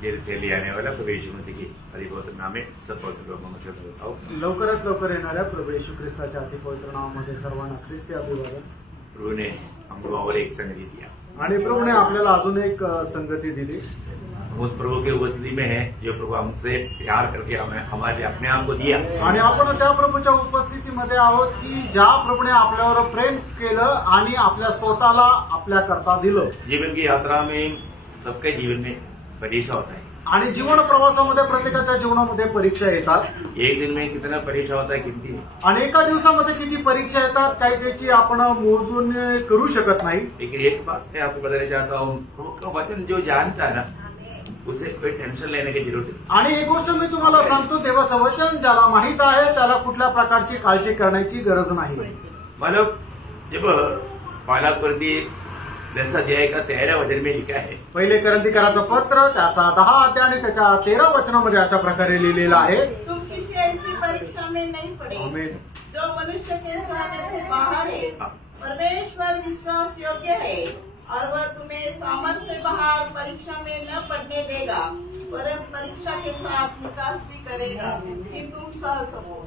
Gel से ले आने वाला प्रभु यीशु मसीह की अधिपवित्र नाम में सब पवित्र लोगों में शुद्ध होता हूँ। लवकरात लवकर येणाऱ्या प्रभू येशू ख्रिस्ताच्या अतिपवित्र नावामध्ये सर्वांना ख्रिस्ती अभिवादन। प्रभु ने हमको और एक संगति दिया आणि प्रभूने आपल्याला अजून एक संगती दिली। हम उस प्रभु के उपस्थिति में है जो प्रभु हमसे प्यार करके हमें हमारे अपने आप को दिया आणि आपण त्या प्रभूच्या उपस्थितीमध्ये आहोत की ज्या प्रभूने आपल्यावर प्रेम केलं आणि आपल्या स्वतःला आपल्या करता दिलं। जीवन की यात्रा में सबके जीवन में परीक्षा होता है आणि जीवन प्रवासामध्ये प्रत्येकाच्या जीवनामध्ये परीक्षा येतात। एक दिन में कितना परीक्षा होता है गिनती नहीं। आणि एका दिवसामध्ये किती परीक्षा येतात काही त्याची आपण मोजून करू शकत नाही। लेकिन एक बात मैं आपको बताना चाहता हूँ, प्रभु का वचन जो जानता है ना उसे कोई टेंशन लेने की जरूरत नहीं। आणि एक गोष्ट मी तुम्हाला सांगतो, देवाचं वचन ज्याला माहित आहे त्याला कुठल्या प्रकारची काळजी करण्याची गरज नाही। मतलब जब पहला कुरिन्थी 10 अध्याय का 13 वचन में लिखा है, पहिले करंथीकराचं पत्र त्याचा 10 अध्याय आणि त्याच्या 13 वचनामध्ये अशा प्रकारे लिहिलेलं आहे, तुम किसी ऐसी परीक्षा में नहीं पड़े आमीन। जो मनुष्य के सहने से बाहर है। परमेश्वर विश्वास योग्य है और वह तुम्हें सामर्थ्य से बाहर परीक्षा में न पड़ने देगा, पर परीक्षा के साथ निकास भी करेगा कि तुम सह सको।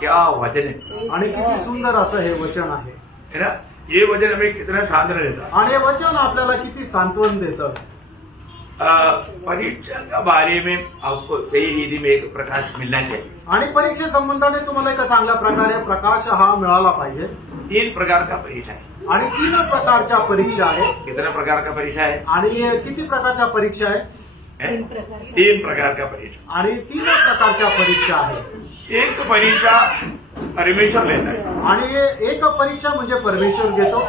क्या वचन है, आणि किती सुंदर असं हे वचन आहे है ना। ये वचन हमें कितना सांत्वना देता है। आणि हे वचन आपल्याला किती सांत्वन देतं। परीक्षा के बारे में आपको सही रीति में एक प्रकाश मिलना चाहिए। आणि परीक्षे संबंधाने तुम्हाला एक चांगल्या प्रकारे प्रकाश हा मिळाला पाहिजे। 3 प्रकार का परीक्षा है। आणि 3 प्रकारच्या परीक्षा आहे। कितना प्रकार का परीक्षा है? आणि किती प्रकारच्या परीक्षा आहे? 3 प्रकार का परीक्षा। आणि 3 प्रकारच्या परीक्षा आहे। एक परीक्षा परमेश्वर लेता है आणि एक परीक्षा म्हणजे परमेश्वर घेतो।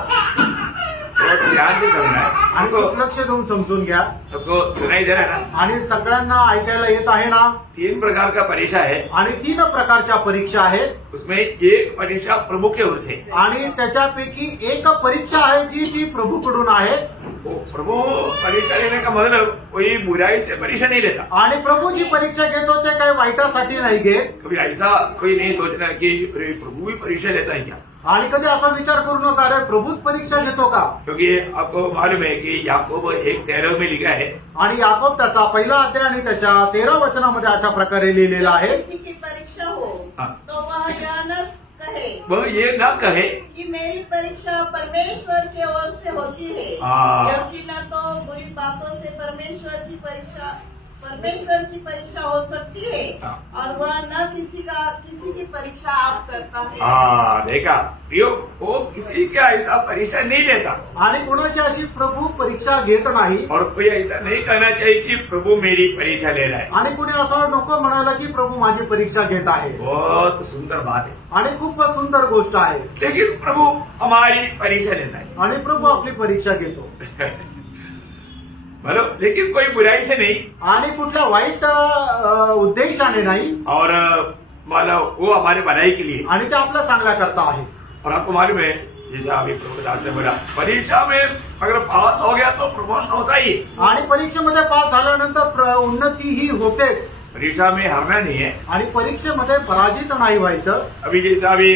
और ध्यान से समझना है, आणि हमको खूप लक्ष देऊन समजून घ्या। सबको सुनाई दे रहा है ना। आणि सगळ्यांना ऐकायला येत आहे ना। 3 प्रकार का परीक्षा है, आणि 3 प्रकारच्या परीक्षा आहे। उसमें एक परीक्षा प्रभु के ओर से, आणि त्याच्यापैकी एक परीक्षा आहे जी ती प्रभूकडून आहे। वो प्रभु परीक्षा लेने का मतलब कोई बुराई से परीक्षा नहीं लेता। आणि प्रभू जी परीक्षा घेतो ते काही वाईटासाठी नाही घेत। कभी ऐसा कोई नहीं सोचना कि अरे प्रभु भी परीक्षा लेता है क्या, आणि कधी असा विचार करू नका अरे प्रभूच परीक्षा घेतो का। क्योंकि आपको मालूम है कि याकूब 1:13 में लिखा है, आणि याकोब त्याचा 1 अध्याय आणि त्याच्या 13 वचनामध्ये अशा प्रकारे लिहिलेला आहे, किसी की परीक्षा हो हाँ। तो वह यह न कहे वह ये न कहे कि मेरी परीक्षा परमेश्वर की ओर से होती है, हाँ। जबकि न तो बुरी बातों से परमेश्वर की परीक्षा हो सकती है, हाँ। और वह न किसी की परीक्षा आप करता है। हाँ देखा प्रियो, वो किसी का ऐसा परीक्षा नहीं लेता आणि कोणाची अशी प्रभू परीक्षा घेत नाही। और कोई ऐसा नहीं कहना चाहिए कि प्रभु मेरी परीक्षा ले रहा है। आणि कुणी असं नको म्हणायला की प्रभू माझी परीक्षा घेत आहे। बहुत सुंदर बात है, आणि खूप सुंदर गोष्ट आहे। लेकिन प्रभु हमारी परीक्षा लेता है आणि प्रभू आपली परीक्षा घेतो। मतलब लेकिन कोई बुराई से नहीं, आणि कुठल्या वाईट उद्देशाने नाही, और मतलब वो हमारे भलाई के लिए। आणि ते आपल्या चांगल्या करता आहे। और आपको मालूम है जैसे अभी प्रभुदास ने बोला, परीक्षा में अगर पास हो गया तो प्रमोशन होता ही है। आणि परीक्षेमध्ये पास झाल्यानंतर उन्नती ही होतेच। परीक्षा में हारना नहीं है। आणि परीक्षेमध्ये पराजित नाही व्हायचं। अभी जैसा अभी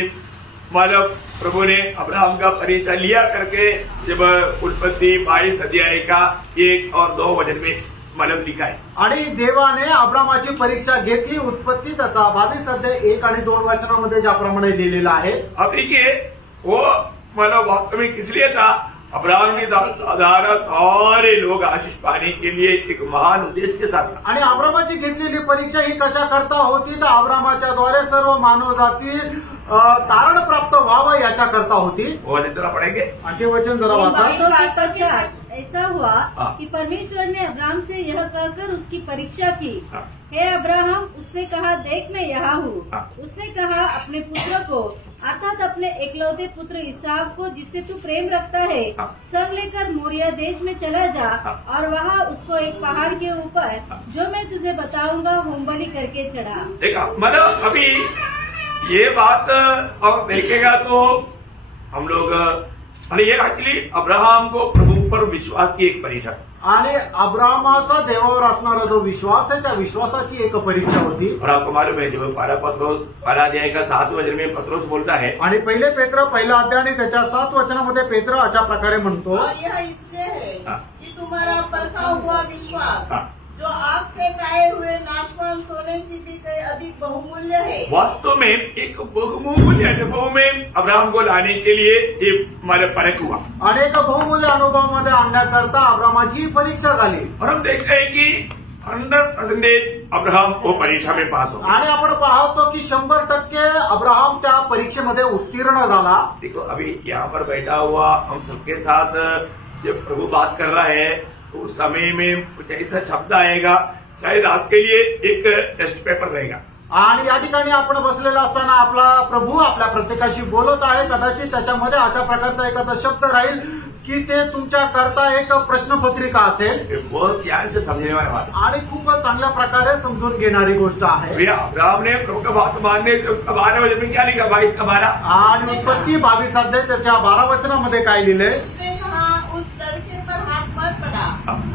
मतलब प्रभु ने अब्राहम का परीक्षा लिया करके जब उत्पत्ति 22 अध्याय का 1 और 2 वचन में मतलब लिखा है। आणि देवाने अब्रामाची परीक्षा घेतली, उत्पत्ती त्याचा 22 अध्याय 1 आणि 2 वचनामध्ये ज्याप्रमाणे लिहिलेलं आहे। अब देखिए वो मतलब वास्तव में किस लिए था, अब्राहम के द्वारा सारे लोग आशीष पाने के लिए एक महान उद्देश्य के साथ था। आणि अब्रामाची घेतलेली परीक्षा ही कशा करता होती तर अब्रामाच्या द्वारे सर्व मानव जाती तारण प्राप्त व्हावं याच्या करता होती। वो जरा पढ़ेंगे। आणखी वचन जरा वाचा। बातों के पश्चात ऐसा हुआ हाँ। कि परमेश्वर ने अब्राहम से यह कहकर उसकी परीक्षा की, हाँ। हे अब्राहम, उसने कहा, देख मैं यहाँ हूँ। हाँ। उसने कहा, अपने पुत्र को अर्थात अपने एकलौते पुत्र इसहाक को जिससे तू प्रेम रखता है हाँ। संग लेकर मोरिया देश में चला जा, हाँ। और वहाँ उसको एक पहाड़ के ऊपर जो मैं तुझे बताऊंगा होमबलि करके चढ़ा। देखा मतलब अभी ये बात अब देखेगा तो हम लोग आणि ये एक्चुअली अब्राहम को प्रभु पर विश्वास की एक परीक्षा। आणि अब्रामाचा देवावर असणारा जो विश्वास आहे त्या विश्वासाची एक परीक्षा होती। और आपको मालूम है जब पहला अध्याय का 7 वचन में पत्रोस बोलता है, आणि पहिले पेत्र 1 अध्याय आणि त्याच्या 7 वचनामध्ये पेत्र अशा प्रकारे म्हणतो, और यह इसलिए है हाँ। कि तुम्हारा परखा हुआ विश्वास हाँ। जो आग लाए हुए नाशवान सोने की भी कई अधिक बहुमूल्य है। वास्तव में एक बहुमूल्य अनुभव में अब्राहम को लाने के लिए ये हमारे फर्क हुआ। अनेक बहुमूल्य अनुभवामध्ये आणण्याकरता अब्रामाची ही परीक्षा झाली और हम देखते हैं कि 100% अब्राहम वो परीक्षा में पास हो गया। आणि आपण पाहतो की 100% अब्राहम त्या परीक्षेमध्ये उत्तीर्ण झाला। देखो अभी यहाँ पर बैठा हुआ हम सबके साथ जब प्रभु बात कर रहा है तो उस समय में कुछ ऐसा शब्द आएगा, शायद आपके लिए एक टेस्ट पेपर रहेगा। आणि या ठिकाणी आपण बसलेला असताना आपला प्रभू आपल्या प्रत्येकाशी बोलत आहे। कदाचित त्याच्यामध्ये अशा प्रकारचा एखादा शब्द राहील की ते तुमच्या करता एक प्रश्नपत्रिका असेल ये बहुत ध्यान से समझने वाली बात है। आणि खूप चांगल्या प्रकारे समजून घेणारी गोष्ट आहे। भैया अब्राहम ने प्रभु का बात मानने से उसका 12 वचन में क्या लिखा, 22 का 12, आणि उत्पत्ती 22 अध्याय त्याच्या 12 वचनामध्ये काय लिहिलंय? उसने कहा, उस लड़के पर हाथ मत बढ़ा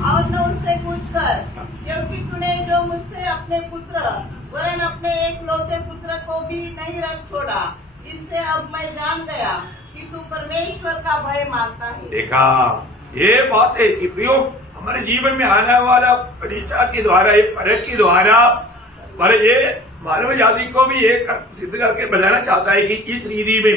और न उससे कुछ कर, क्योंकि तूने जो मुझसे अपने पुत्र वरन अपने एकलौते पुत्र को भी नहीं रख छोड़ा, इससे अब मैं जान गया कि तू परमेश्वर का भय मानता है। देखा ये बात है कि प्रियो हमारे जीवन में आने वाला परीक्षा के द्वारा, ये परख के द्वारा पर ये मानव जाति को भी ये सिद्ध करके बताना चाहता है कि इस रीति में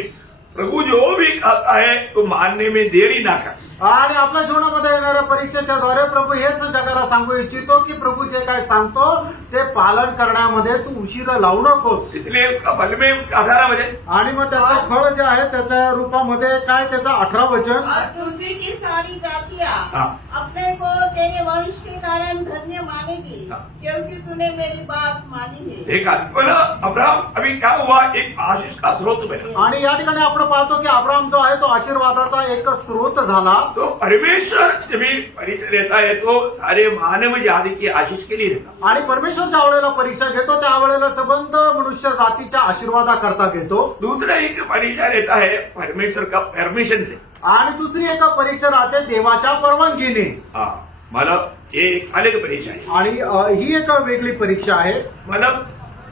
प्रभु जो भी कहता है तो मानने में देरी ना कर। आणि आपल्या जीवनामध्ये येणाऱ्या परीक्षेच्या द्वारे प्रभू हेच जगाला सांगू इच्छितो की प्रभू जे काय सांगतो ते पालन करण्यामध्ये तू उशीर लावू नकोस। इसलिए उसका फल में उसका 18 वचन, आणि मग त्याचं फळ जे आहे त्याच्या रूपामध्ये काय त्याचं 18 वचन, और पृथ्वी की सारी जातियां हाँ। अपने को तेरे वंश के कारण धन्य मानेगी, हाँ। क्योंकि तूने मेरी बात मानी है। देखा पण अब्राहम अभी क्या हुआ, एक आशीष का स्रोत बना। आणि या ठिकाणी आपण पाहतो की अब्राहम जो आहे तो आशीर्वादाचा एक स्रोत झाला। तो परमेश्वर जब भी परीक्षा लेता है तो सारे मानव जाति की आशीष के लिए लेता। आणि परमेश्वर ज्या वेळेला परीक्षा घेतो त्यावेळेला संबंध मनुष्य जातीच्या आशीर्वादाकरता घेतो। दूसरा एक परीक्षा लेता है परमेश्वर का परमिशन से। आणि दुसरी एक परीक्षा राहते देवाच्या परवानगीने। हाँ मतलब ये एक अलग परीक्षा है। आणि ही एक वेगळी परीक्षा आहे। मतलब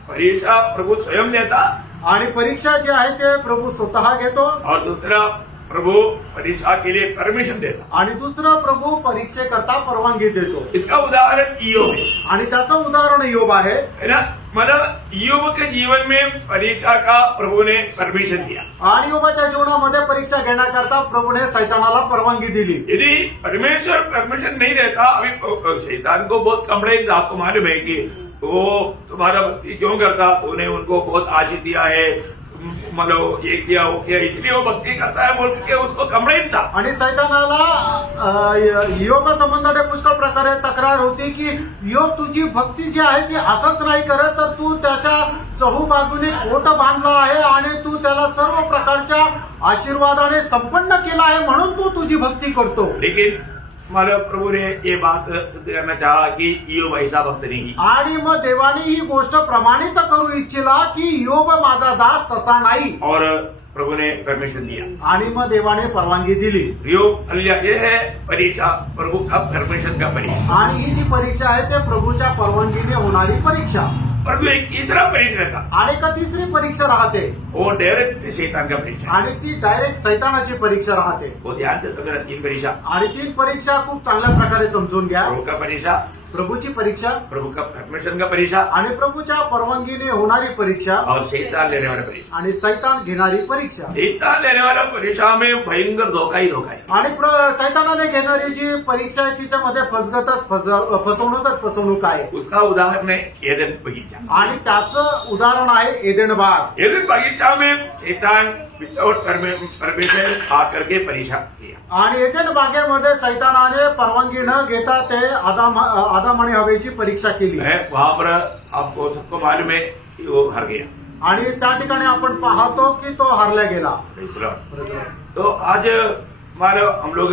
परीक्षा प्रभु स्वयं लेता आणि परीक्षा जी आहे ते प्रभू स्वतः घेतो और दूसरा प्रभु परीक्षा के लिए परमिशन देता। आणि दुसरं प्रभू परीक्षेकरता परवानगी देतो। इसका उदाहरण ईयोब है, आणि त्याचं उदाहरण योग आहे है ना। मतलब ईयोब के जीवन में परीक्षा का प्रभु ने परमिशन दिया। आणि योबाच्या जीवनामध्ये परीक्षा घेण्याकरता प्रभूने सैतानाला परवानगी दिली। यदि परमेश्वर परमिशन नहीं देता, अभी शैतान को बहुत कंप्लेंट आपको मालूम है कि वो तुम्हारा भक्ति क्यों करता, तूने उनको बहुत आशीष दिया है, मतलब ये किया वो किया, इसलिए वो भक्ति करता है बोल के उसको कंप्लेंट था। आणि सैतानाला योग संबंधाने पुष्कळ प्रकारे तक्रार होती की योग तुझी भक्ती जी आहे ती असंच नाही करत, तर तू त्याच्या चहूबाजूने कोट बांधला आहे आणि तू त्याला सर्व प्रकारच्या आशीर्वादाने संपन्न केला आहे म्हणून तू तुझी भक्ती करतो। लेकिन मतलब प्रभु ने ये बात सिद्ध करना चाहा कि ईयोब ऐसा भक्त नहीं। आणि मग देवाने ही गोष्ट प्रमाणित करू इच्छिला की योग माझा दास तसा नाही, और प्रभु ने परमिशन दिया आणि मग देवाने परवानगी दिली। योग अल्लाह ये है परीक्षा, प्रभु का परमिशन का परीक्षा। आणि ही जी परीक्षा आहे ते प्रभूच्या परवानगीने होणारी परीक्षा। प्रभु एक तीसरा परीक्षा था, आणि का तिसरी परीक्षा राहते वो डायरेक्ट शैतान का परीक्षा। आणि ती डायरेक्ट सैतानाची परीक्षा राहते। वो ध्यान से समझना, 3 परीक्षा। आणि 3 परीक्षा खूप चांगल्या प्रकारे समजून घ्या। प्रभु का परीक्षा, प्रभूची परीक्षा, प्रभु का परमिशन का परीक्षा आणि प्रभूच्या परवानगीने होणारी परीक्षा, और शैतान लेने वाला परीक्षा। आणि सैतान घेणारी परीक्षा। शैतान लेने वाला परीक्षा में भयंकर धोखा ही धोखा है। आणि सैतानाने घेणारी जी परीक्षा आहे तिच्यामध्ये फसवणूकच फसवणूक आहे। उसका उदाहरण है एदन बगीचा। आणि त्याचं उदाहरण आहे एदेन बाग। एदन बगीचा में शैतान विदाउट परमिशन आकर के परीक्षा किया। आणि एदेन बागेमध्ये सैतानाने परवानगी न घेता ते आदम आणि हवेची परीक्षा केली। वहां पर आपको सबको मालूम है कि वो हार गया। आणि त्या ठिकाणी आपण पाहतो की तो हारला गेला। तो आज हमारा हम लोग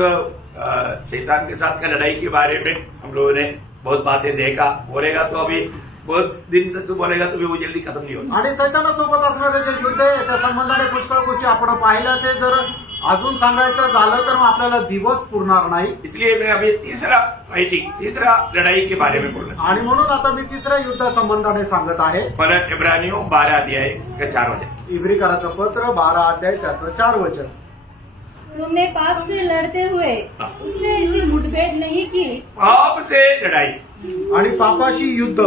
शैतान के साथ का लड़ाई के बारे में हम लोगों ने बहुत बातें देखा। बोलेगा तो अभी बहुत दिन तक तो बोलेगा तो भी वो जल्दी खत्म नहीं होता। आणि सैतानासोबत असणारे जे युद्ध आहे त्या संबंधाने पुष्कळ गोष्टी आपण पाहिल्या, ते जर अजून सांगायचं झालं तर मग आपल्याला दिवस पुरणार नाही। इसलिए मैं अभी तीसरा लड़ाई के बारे में बोलना। आणि म्हणून आता मी तिसऱ्या युद्ध संबंधाने सांगत आहे। पर इब्रानियों 12 अध्याय इसका 4 वचन। इब्रिकराचं पत्र 12 अध्याय त्याचं 4 वचन। तुमने पाप से लड़ते हुए उससे ऐसी मुठभेड़ नहीं की। पाप से लड़ाई, आणि पापाशी युद्ध.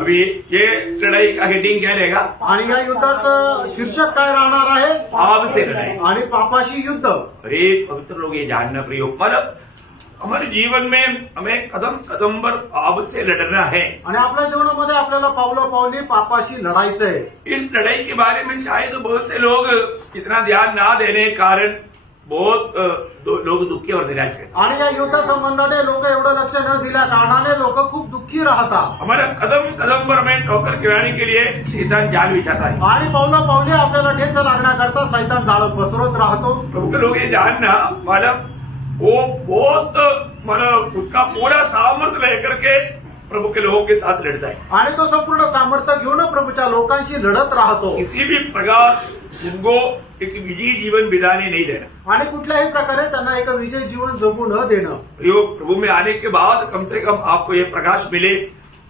अभी ये लड़ाई का हेडिंग क्या रहेगा? आणि या युद्धाचं शीर्षक काय राहणार आहे? पाप से लड़ाई. आणि पापाशी युद्ध. अरे पवित्र लोग ये जानना प्रयोग मतलब हमारे जीवन में हमें कदम कदम पर पाप से लड़ना है. आणि आपल्या जीवनामध्ये आपल्याला पावलं पावली पापाशी लढायचंय. इस लड़ाई के बारे में शायद बहुत से लोग इतना ध्यान ना देने के कारण बहुत लोग दुखी और निराश है. आणि या युद्ध संबंधाने लोक एवढं लक्ष न दिल्या कारणाने लोक खूप दुःखी राहतात. हमारा कदम कदम पर हमें ठोकर गिराने के लिए शैतान जाल बिछाता है. आणि पावलं पावली आपल्याला ठेच लागण्याकरता सैतान जाळं पसरवत राहतो. प्रभु के लोग ये जानना मतलब वो बहुत मतलब उसका पूरा सामर्थ्य लेकर के प्रभु के लोगों के साथ लड़ता है. आणि तो संपूर्ण सामर्थ्य घेऊन प्रभूच्या लोकांशी लढत राहतो. किसी भी प्रकार उनको एक विजयी जीवन बिताने नहीं देना. आणि कुठल्याही प्रकारे त्यांना एक विजय जीवन जगू न देणं. प्रभु में आने के बाद कम से कम आपको ये प्रकाश मिले,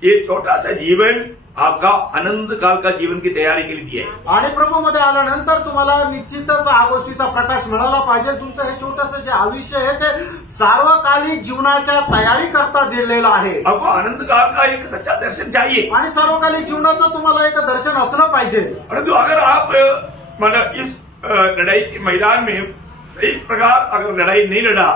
ये छोटा सा जीवन आपका अनंत काल का जीवन की तैयारी के लिए दिया है. आणि प्रभूमध्ये आल्यानंतर तुम्हाला निश्चितच हा गोष्टीचा प्रकाश मिळाला पाहिजे. तुमचं हे छोटंसं जे आयुष्य आहे ते सार्वकालिक जीवनाच्या तयारी करता दिलेलं आहे. आपको अनंत काल का एक सच्चा दर्शन चाहिए. आणि सार्वकालिक जीवनाचं तुम्हाला एक दर्शन असलं पाहिजे. परंतु अगर आप मतलब इस लड़ाई के मैदान में सही प्रकार अगर लड़ाई नहीं लड़ा,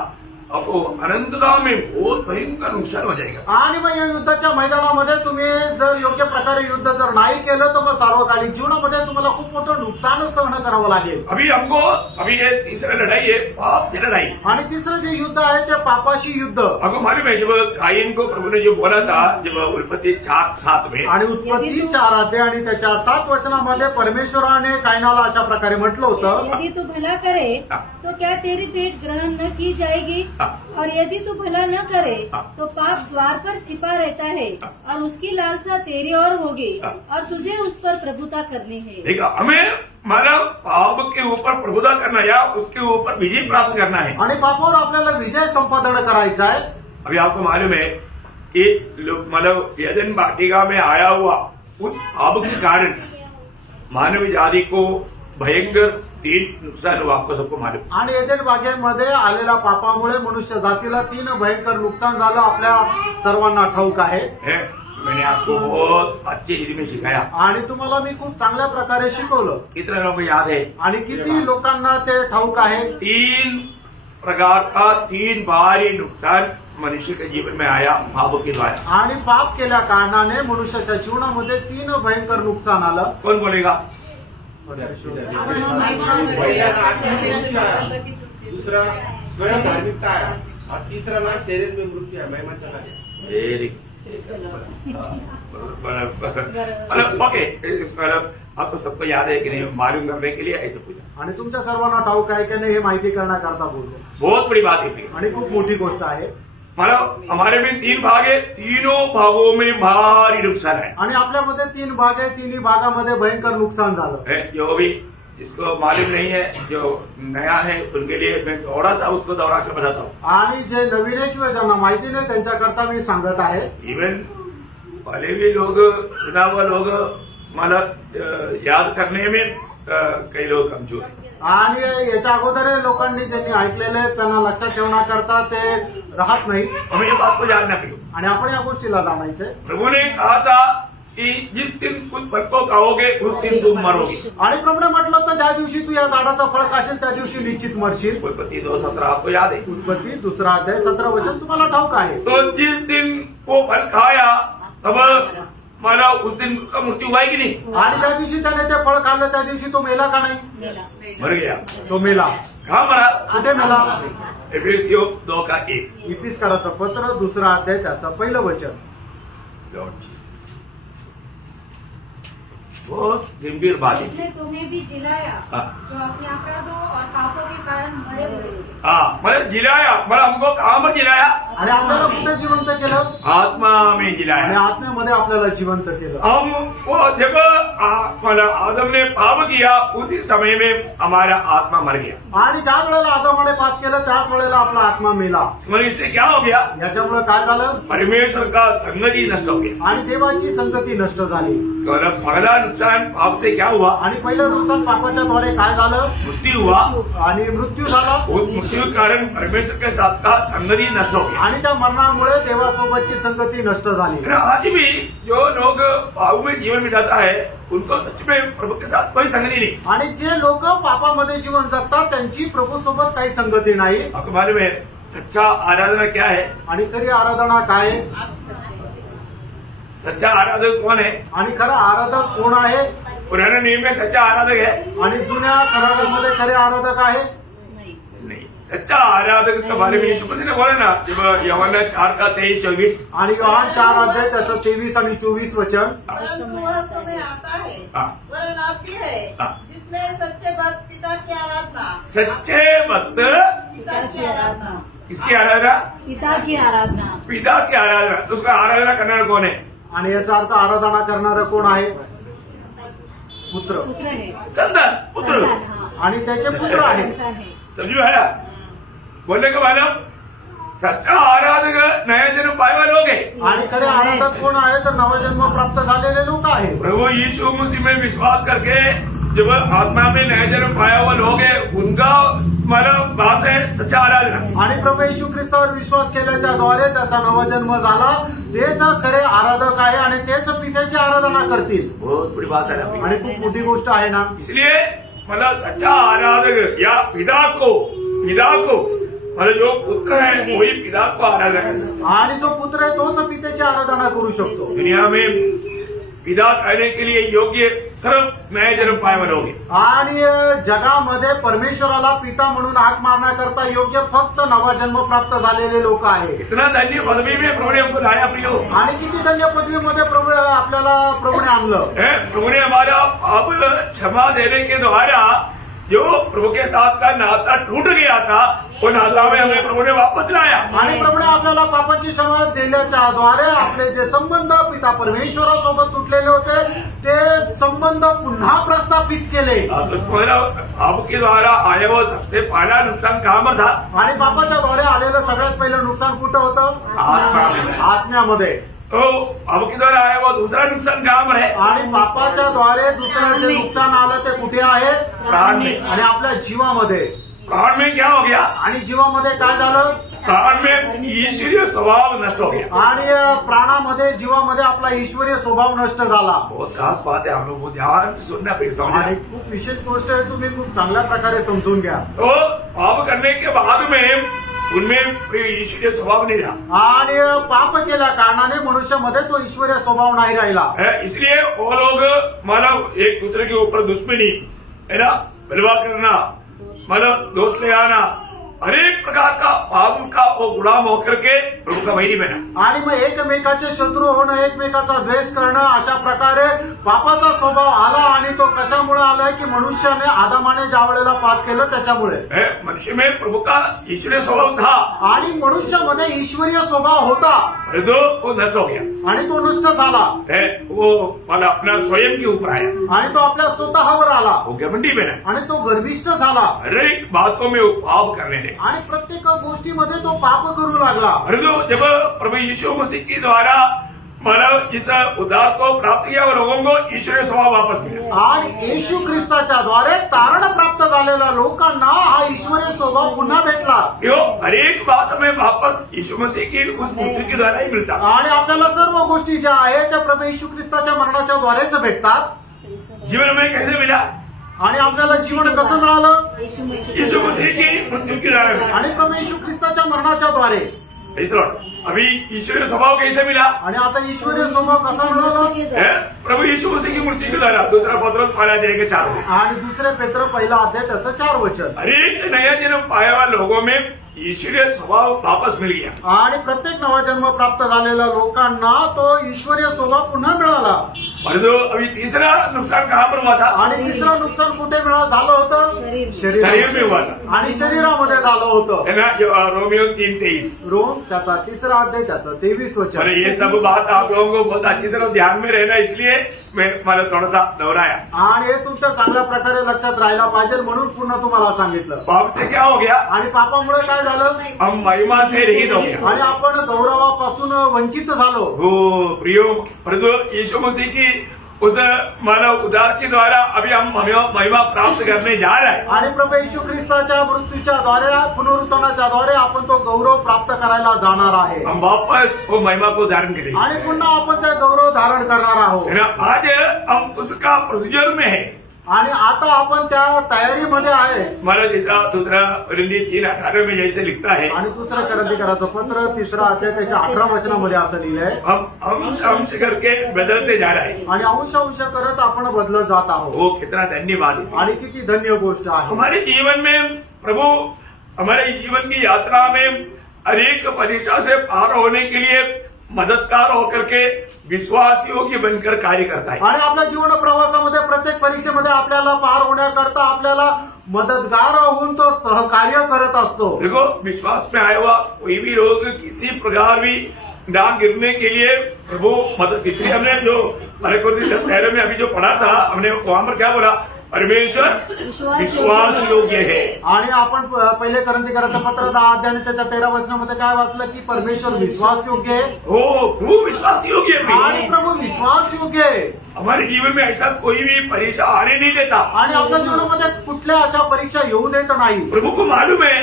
आपको अनंत काल में बहुत भयंकर नुकसान हो जाएगा. आणि मग या युद्धाच्या मैदानामध्ये तुम्ही जर योग्य प्रकारे युद्ध जर नाही केलं तर मग सार्वकालिक जीवनामध्ये तुम्हाला खूप मोठं नुकसान सहन करावं लागेल. अभी ये तीसरा लड़ाई है पाप से लड़ाई. आणि तिसरं जे युद्ध आहे ते पापाशी युद्ध. आपको मालूम है जब कायन को प्रभु ने जो बोला था जब उत्पत्ति 4:7 में, आणि उत्पत्ती 4 अध्याय आणि त्याच्या 7 वचनामध्ये परमेश्वराने कायनाला अशा प्रकारे म्हटलं होतं, यदि तू भला करे तो क्या तेरी भेंट ग्रहण न की जाएगी, और यदि तू भला न करे तो पाप द्वार पर छिपा रहता है और उसकी लालसा तेरी ओर होगी और तुझे उस पर प्रभुता करनी है. देखा हमें मानव पाप के ऊपर प्रभुता करना या उसके ऊपर विजय प्राप्त करना है. आणि पापावर आपल्याला विजय संपादन करायचा आहे. अभी आपको मालूम है कि मतलब यदन वाटिका में आया हुआ उस पाप के कारण मानव जाति को भयंकर 3 नुकसान हुआ. आपको सबको मालूम. आणि एदेन बागेमध्ये आलेल्या पापामुळे मनुष्य जातीला 3 भयंकर नुकसान झालं आपल्या सर्वांना ठाऊक आहे. मैंने आपको बहुत अच्छे हिंदी में सिखाया. आणि तुम्हाला मी खूप चांगल्या प्रकारे शिकवलं. कितना लोगों को याद है? आणि किती लोकांना ते ठाऊक आहे. 3 प्रकार का 3 भारी नुकसान मनुष्य के जीवन में आया पाप के द्वारा. आणि पाप केल्या कारणाने मनुष्याच्या जीवनामध्ये 3 भयंकर नुकसान आलं. कौन बोलेगा? दूसरा स्वयं धार्मिकता है और तीसरा ना शरीर में मृत्यु है. महिमा चला गया. Very okay. आपको सबको याद है कि नहीं मालूम करने के लिए ऐसे पूछा. आणि तुमच्या सर्वांना ठाऊक आहे की नाही हे माहिती करण्याकरता बोलतो. बहुत बड़ी बात है. आणि खूप मोठी गोष्ट आहे. मतलब हमारे में 3 भाग है, तीनों भागों में भारी नुकसान है. आणि आपल्यामध्ये 3 भाग आहे. 3ही भागामध्ये भयंकर नुकसान झालं. जो भी जिसको मालूम नहीं है, जो नया है उनके लिए मैं थोड़ा सा उसको दोहरा के बताता हूँ. आणि जे नवीन आहे किंवा ज्यांना माहिती नाही त्यांच्याकरता मी सांगत आहे. इवन पहले भी लोग सुना हुआ लोग मतलब याद करने में कई लोग कमजोर है. आणि याच्या अगोदर लोकांनी ज्यांनी ऐकलेले त्यांना लक्षात ठेवण्याकरता ते राहत नाही. हमें ये बात को जानना पड़ेगा. आणि आपण या गोष्टीला जाणायचंय. प्रभु ने कहा था कि जिस दिन कुछ फल को खाओगे उस दिन तुम मरोगे. आणि प्रभूने म्हटलं तर ज्या दिवशी तू या झाडाचं फळ खाशील त्या दिवशी निश्चित मरशील. उत्पत्ति 2:17 आपको याद है. उत्पत्ती 2 अध्याय 17 वचन तुम्हाला ठाऊक आहे. तो जिस दिन वो फल खाया तब मतलब उस दिन का मृत्यू हुआ है कि नहीं? आणि ज्या दिवशी त्याने ते फळ खाल्लं त्या दिवशी तो मेला का नाही? मर गया. तो मेला. कहाँ मरा? कुठे मेला? एफेसियों 2:1. इतिहासकाराचं पत्र 2 अध्याय त्याचं 1 वचन. बहुत गंभीर बात है. उसने तुम्हें भी जिलाया हाँ. जो अपने अपराधों और पापों के कारण मरे हुए थे. हाँ मतलब जिलाया मतलब हमको कहाँ पर जिलाया? आणि आपल्याला कुठे जिवंत केलं? आत्मा में आणि जिलाया. आत्म्यामध्ये आपल्याला जिवंत केलं. हम वो जब मतलब आदम ने पाप किया उसी समय में हमारा आत्मा मर गया. आणि ज्या वेळेला आदामाने पाप केलं त्याच वेळेला आपला आत्मा मेला. मतलब इससे क्या हो गया? याच्यामुळे काय झालं? परमेश्वर का संगति नष्ट हो गया. आणि देवाची संगती नष्ट झाली. मतलब पहला नुकसान पाप से क्या हुआ? आणि पहिलं नुकसान पापाच्या द्वारे काय झालं? मृत्यु हुआ. आणि मृत्यू झाला. उस मृत्यु के कारण परमेश्वर के साथ का संगति नष्ट हो गया. आणि त्या मरणामुळे देवासोबतची संगती नष्ट झाली। फिर आज भी जो लोग पाप में जीवन बिताता है उनको सच में प्रभु के साथ कोई संगति नहीं। आणि जे लोक पापामध्ये जीवन जगतात त्यांची प्रभू सोबत काही संगती नाही। आपको मालूम है सच्चा आराधना क्या है? आणि खरी आराधना काय आहे? सच्चा आराधक कौन है? आणि खरा आराधक कोण आहे? पुराने नियम में सच्चा आराधक है? आणि जुन्या करारामध्ये खरे आराधक आहे? नहीं। सच्चा आराधक के बारे में यीशु मसीह ने बोला ना, जब यूहन्ना 4:23-24, आणि योहान 4 त्याचं 23 आणि 24 वचन। परंतु वह समय आता है हाँ। वरन अभी है हाँ। जिसमें सच्चे भक्त पिता की आराधना सच्चे भक्त पिता की आराधना किसकी आराधना? पिता की आराधना। पिता की आराधना। तो उसका आराधना करने वाला कौन है? आणि याचा अर्थ आराधना करणारं कोण आहे? पुत्र। पुत्र है, संतान, पुत्र। संतान, हाँ। आणि त्याचे पुत्र आहे। संतान है। समझो आया? बोलने का मतलब सच्चा आराधक नया जन्म पाए हुए लोग हैं। आणि खरे आराधक कोण आहे? तर नवजन्म प्राप्त झालेले लोक आहेत। प्रभु यीशु मसीह में विश्वास करके जब आत्मा में नया जन्म पाया हुआ लोग हैं उनका मतलब बात है सच्चा आराधना। आणि प्रभू येशू ख्रिस्तावर विश्वास केल्याच्या द्वारे त्याचा नवजन्म झाला तेच खरे आराधक आहे आणि तेच पित्याची आराधना करतील। बहुत बड़ी बात है ना। आणि खूप मोठी गोष्ट आहे ना। इसलिए मतलब सच्चा आराधक या पिता को मतलब जो पुत्र है वही पिता को आराधना कर सकता है। आणि जो पुत्र आहे तोच पित्याची आराधना करू शकतो। दुनिया में पिता कहने के लिए योग्य सिर्फ नए जन्म पाए हुए लोग हैं। आणि जगामध्ये परमेश्वराला पिता म्हणून हाक मारण्याकरता योग्य फक्त नवजन्म प्राप्त झालेले लोक आहेत। इतना धन्य पदवी में प्रभु ने हमको लाया प्रियो आणि किती धन्य पदवीमध्ये आपल्याला प्रभूने आणलं है। प्रभु ने हमारा पाप क्षमा देने के द्वारा जो प्रभु के साथ का नाता टूट गया था वो नाता में हमें प्रभु ने वापस लाया। आणि प्रभूने आपल्याला पापाची क्षमा दिल्याच्या द्वारे आपले जे संबंध पिता परमेश्वरासोबत तुटलेले होते ते संबंध पुन्हा प्रस्थापित केले। पाप के द्वारा आया वो सबसे पहला नुकसान कहाँ पर था? आणि पापाच्या द्वारे आलेलं सगळ्यात पहिलं नुकसान कुठं होतं? आत्मा में। आत्म्यामध्ये। तो पाप के द्वारा आया वो दूसरा नुकसान कहाँ पर है? आणि पापाच्या द्वारे दुसरं जे नुकसान आलं ते कुठे आहे? प्राण में। आणि आपल्या जीवामध्ये। प्राण में क्या हो गया? आणि जीवामध्ये काय झालं? प्राण में ईश्वरीय स्वभाव नष्ट हो गया। आणि प्राणामध्ये जीवामध्ये आपला ईश्वरीय स्वभाव नष्ट झाला। बहुत खास बात है, हम लोग को ध्यान से सुनना पड़ेगा। आणि खूप विशेष गोष्ट आहे, तुम्ही खूप चांगल्या प्रकारे समजून घ्या। तो पाप करने के बाद में उनमें ईश्वरीय स्वभाव नहीं रहा आणि पाप केल्या कारणाने मनुष्यामध्ये तो ईश्वरीय स्वभाव नाही राहिला। है। इसलिए वो लोग मतलब एक दूसरे के ऊपर दुश्मनी है ना, बलवा करना, मतलब दोष ले आना, हर एक प्रकार का पाप का वो गुलाम होकर के प्रभु का वैरी बना। आणि मग एकमेकाचे शत्रू होणं, एकमेकाचा द्वेष करणं, अशा प्रकारे पापाचा स्वभाव आला। आणि तो कशामुळे आलाय की मनुष्याने आदामाने ज्या वेळेला पाप केलं त्याच्यामुळे। है। मनुष्य में प्रभु का ईश्वरीय स्वभाव था आणि मनुष्यामध्ये ईश्वरीय स्वभाव होता परंतु वो नष्ट हो गया आणि तो नष्ट झाला। है। वो मतलब अपना स्वयं के ऊपर आया, आणि तो आपल्या स्वतःवर आला वो घमंडी बना, आणि तो गर्विष्ठ झाला हर एक बातों में वो पाप करने लगा। आणि प्रत्येक गोष्टीमध्ये तो पाप करू लागला। परंतु जब प्रभु यीशु मसीह के द्वारा मतलब इस उद्धार को प्राप्त किया वो लोगों को ईश्वरीय स्वभाव वापस मिला। आणि येशू ख्रिस्ताच्या द्वारे तारण प्राप्त झालेल्या लोकांना हा ईश्वरीय स्वभाव पुन्हा भेटला। क्यों? हर एक बात में वापस यीशु मसीह की उस मृत्यु के द्वारा ही मिलता। आणि आपल्याला सर्व गोष्टी ज्या आहेत त्या प्रभू येशू ख्रिस्ताच्या मरणाच्या द्वारेच भेटतात। जीवन में कैसे मिला? आणि आपल्याला जीवन कसं मिळालं? यीशु मसीह की मृत्यु के द्वारा मिला। आणि प्रभू येशू ख्रिस्ताच्या मरणाच्या द्वारे। अभी ईश्वरीय स्वभाव कैसे मिला? आणि आता ईश्वरीय स्वभाव कसा मिळाला? है? प्रभु यीशु मसीह की मृत्यु के द्वारा। दूसरा पत्रोस 1:4। आणि दुसरे पेत्र पहिला अध्याय त्याचं 4 वचन। हर एक नया जन्म पाया हुआ लोगों में ईश्वरीय स्वभाव वापस मिल गया। आणि प्रत्येक नवा जन्म प्राप्त झालेल्या लोकांना तो ईश्वरीय स्वभाव पुन्हा मिळाला। परंतु अभी तीसरा नुकसान कहाँ पर हुआ था? आणि तिसरं नुकसान कुठे झालं होतं? शरीर में हुआ था। आणि शरीरामध्ये झालं होतं। है ना, जो रोमियो 3:23। रोम त्याचा 3रा अध्याय त्याचं 23 वचन। अरे ये सब बात आप लोगों को बहुत अच्छी तरह ध्यान में रहना, इसलिए मैं मतलब थोड़ा सा दोहराया। आणि हे तुमच्या चांगल्या प्रकारे लक्षात राहायला पाहिजे म्हणून पुन्हा तुम्हाला सांगितलं। पाप से क्या हो गया? आणि पापामुळे काय झालं? हम महिमा से रहित हो गया। आणि आपण गौरवापासून वंचित झालो। हो प्रियो, परंतु यीशु मसीह की उस मानव उद्धार के द्वारा अभी हम महिमा प्राप्त करने जा रहे हैं। आणि प्रभू येशू ख्रिस्ताच्या मृत्यूच्या द्वारे पुनरुत्थानाच्या द्वारे आपण तो गौरव प्राप्त करायला जाणार आहे हम वापस वो महिमा को धारण करेंगे आणि पुन्हा आपण ते गौरव धारण करणार आहोत है ना। आज हम उसका प्रोसीजर में है। आणि आता आपण त्या तयारीमध्ये आहे हमारा जैसा दूसरा रिंदी 3:18 में जैसे लिखता है, आणि दुसरं करंदीकराचं पत्र 3 अध्याय त्याच्या 18 वचनामध्ये असं लिहिलंय हम अंश करके बदलते जा रहे हैं। आणि अंश करत आपण बदलत जात आहोत वो कितना धन्यवाद है। आणि किती धन्य गोष्ट आहे। हमारे जीवन में प्रभु हमारे जीवन की यात्रा में अनेक परीक्षा से पार होने के लिए मददगार होकर के विश्वास योग्य बनकर कार्य करता है। आणि आपल्या जीवन प्रवासामध्ये प्रत्येक परीक्षेमध्ये आपल्याला पार होण्याकरता आपल्याला मदतगार होऊन तो सहकार्य करत असतो। देखो, विश्वास में आया हुआ कोई भी रोग किसी प्रकार भी ना गिरने के लिए प्रभु मदद। इसलिए हमने जो पहले में अभी जो पढ़ा था, हमने वहां पर क्या बोला, परमेश्वर विश्वास योग्य है। आणि आपण पहिले करंदीकराचं पत्र 10 अध्याय आणि त्याच्या 13 वचनामध्ये काय वाचलं की परमेश्वर विश्वास योग्य आहे हो, प्रभु विश्वास योग्य है। आणि प्रभू विश्वास योग्य आहे। हमारे जीवन में ऐसा कोई भी परीक्षा आने नहीं देता। आणि आपल्या जीवनामध्ये कुठल्या अशा परीक्षा येऊ देत नाही। प्रभु को मालूम है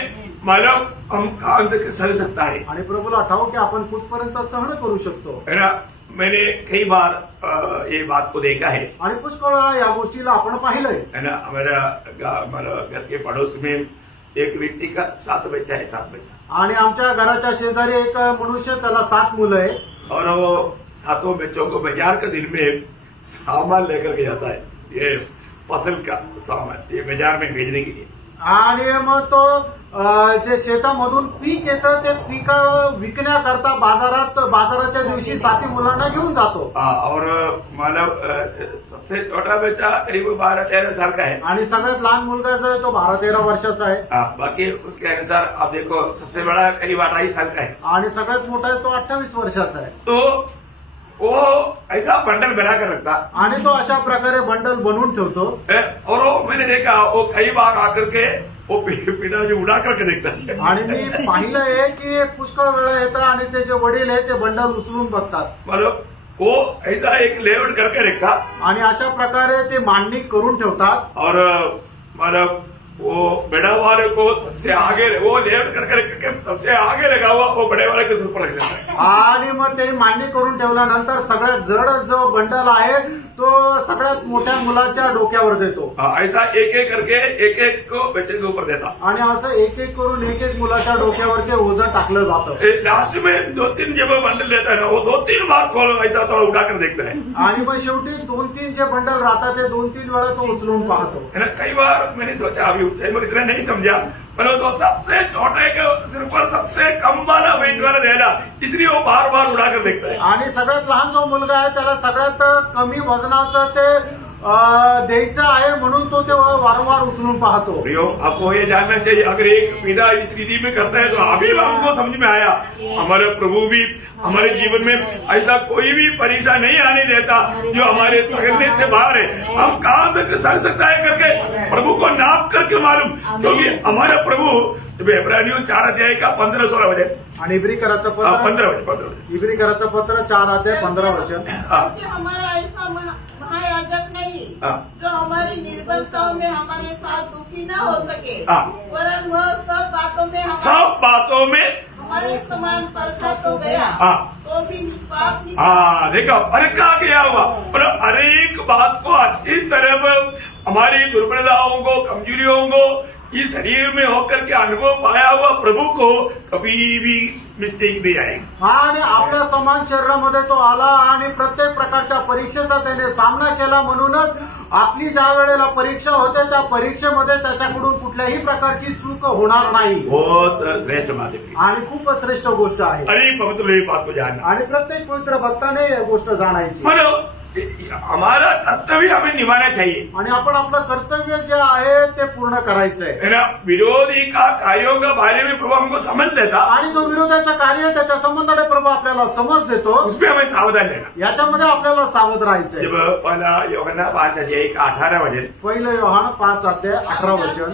मानव हम कहाँ तक सह सकता है, आणि प्रभूला ठाऊक की आपण कुठपर्यंत सहन करू शकतो। है ना। मैंने कई बार ये बात को देखा है, आणि पुष्कळ वेळा या गोष्टीला आपण पाहिलंय। है ना। हमारा घर के पड़ोस में एक व्यक्ति का 7 बच्चा है, 7 बच्चा। आणि आमच्या घराच्या शेजारी एक मनुष्य, त्याला 7 मुलं आहे और वो 7 बच्चों को बाजार के दिन में सामान लेकर के जाता है, ये फसल का सामान, ये बाजार में भेजने के लिए। आणि मग तो जे शेतामधून पीक येतं ते पीक विकण्याकरता बाजाराच्या दिवशी 7 मुलांना घेऊन जातो। और मानव सबसे छोटा बच्चा करीब 12-13 साल का है। आणि सगळ्यात लहान मुलगा जो आहे तो 12-13 वर्षाचा आहे। बाकी उसके अनुसार आप देखो, सबसे बड़ा करीब 28 साल का है। आणि सगळ्यात मोठा आहे तो 28 वर्षाचा आहे। तो वो ऐसा बंडल बना कर रखता आणि तो अशा प्रकारे बंडल बनवून ठेवतो। है। और वो मैंने देखा, वो कई बार आकर के वो पिताजी उड़ा करके देखता है। आणि मी पाहिलंय की पुष्कळ वेळा येतं आणि ते जे वडील आहे ते बंडल उचलून बघतात। मतलब वो ऐसा एक लेआउट करके रखा आणि अशा प्रकारे ते मांडणी करून ठेवतात। और मतलब वो बड़ा वाले को सबसे आगे, वो लेआउट करके सबसे आगे लगा हुआ वो बड़े वाले के सिर पर रख देता है। आणि मग ते मांडणी करून ठेवल्यानंतर सगळ्यात जड जो बंडल आहे तो सगळ्यात मोठ्या मुलाच्या डोक्यावर देतो। ऐसा एक एक करके एक को बच्चे के ऊपर देता। आणि असं एक एक करून एक एक मुलाच्या डोक्यावर ते ओझं टाकलं जातं। लास्ट में 2-3 जब बंडल लेता है ना, वो 2-3 बार खोलो ऐसा थोड़ा उठा कर देखता है। आणि मग शेवटी 2-3 जे बंडल राहतात ते 2-3 वेळा तो उचलून पाहतो। है ना। कई बार मैंने सोचा, अभी उस टाइम इतना नहीं समझा, मतलब तो सबसे छोटे के सिर पर सबसे कम वाला वेट वाला देना, इसलिए वो बार बार उड़ा कर देखता है। आणि सगळ्यात लहान जो मुलगा आहे त्याला सगळ्यात कमी वजनाचं ते द्यायचं आहे म्हणून तो ते वारंवार उचलून पाहतो। प्रियो, आपको ये जानना चाहिए, अगर एक पिता इस विधि में करता है तो अभी हमको समझ में आया, हमारे प्रभु भी हमारे जीवन में ऐसा कोई भी परीक्षा नहीं आने देता जो हमारे सहने से बाहर है। हम कहाँ तक सह सकता है करके प्रभु को नाप करके मालूम, क्योंकि हमारा प्रभु इब्रानियों 4 अध्याय का 15-16 वचन आणि इब्रीकराचं पत्र 15 वचन इब्रीकराचं पत्र 4 अध्याय 15 वचन। क्योंकि हमारा ऐसा महायाजक नहीं जो हमारी निर्बलताओं में हमारे साथ दुखी न हो सके, वरन वह सब बातों में हमारे समान परखा तो गया, तो भी निष्पाप निकला। देखा, परखा गया हुआ, पर हर एक बात को अच्छी तरह हमारी दुर्बलताओं को, कमजोरियों को इस शरीर में होकर के अनुभव पाया हुआ प्रभु को कभी भी मिस्टेक नहीं आएगी। आणि आपल्या समान शरीरामध्ये तो आला आणि प्रत्येक प्रकारच्या परीक्षेचा त्याने सामना केला, म्हणूनच आपली ज्या वेळेला परीक्षा होते त्या परीक्षेमध्ये त्याच्याकडून कुठल्याही प्रकारची चूक होणार नाही। बहुत श्रेष्ठ बात है आणि खूप श्रेष्ठ गोष्ट आहे। अरे पवित्र ये बात को जानना, आणि प्रत्येक पवित्र भक्ताने ही गोष्ट जाणायची। मतलब हमारा कर्तव्य हमें निभाना चाहिए। आणि आपण आपलं कर्तव्य जे आहे ते पूर्ण करायचंय। है ना। विरोधी का कार्यों के बारे में प्रभु हमको समझ देता, आणि जो विरोधाचं कार्य आहे त्याच्या संबंधाने प्रभू आपल्याला समज देतो, उसमें हमें सावधान रहना। याच्यामध्ये आपल्याला सावध राहायचंय। जब पहला यूहन्ना 5 अध्याय का 18 वचन, पहिलं योहान 5 अध्याय 18 वचन।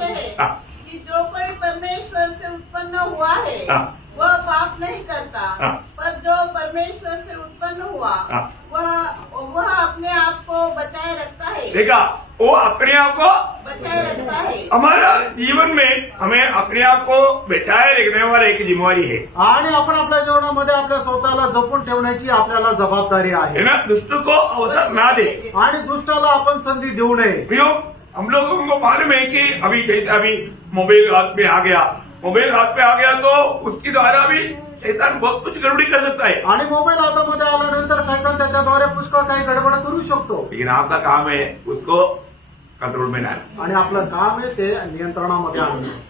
कि जो कोई परमेश्वर से उत्पन्न हुआ है वह पाप नहीं करता, पर जो परमेश्वर से उत्पन्न हुआ वह वह अपने आप को बचाए रखता है, देखा, वो अपने आप को बचाए रखता है। हमारा जीवन में हमें अपने आप को बचाए रखने वाला एक जिम्मेवारी है आणि आपण आपल्या जीवनामध्ये आपल्या स्वतःला जपून ठेवण्याची आपल्याला जबाबदारी है आहे ना। दुष्ट को अवसर ना दे। आणि दुष्टाला आपण संधी देऊ नये। प्रियो, हम लोगों को मालूम है कि अभी जैसे अभी मोबाइल हाथ में आ गया, मोबाइल हाथ में आ गया तो उसके द्वारा भी शैतान बहुत कुछ गड़बड़ी कर सकता है। आणि मोबाईल हातामध्ये आल्यानंतर सैतान त्याच्याद्वारे पुष्कळ काही गडबड करू शकतो। लेकिन आपका काम है उसको कंट्रोल में लाना। आणि आपलं काम आहे ते नियंत्रणामध्ये आणणं।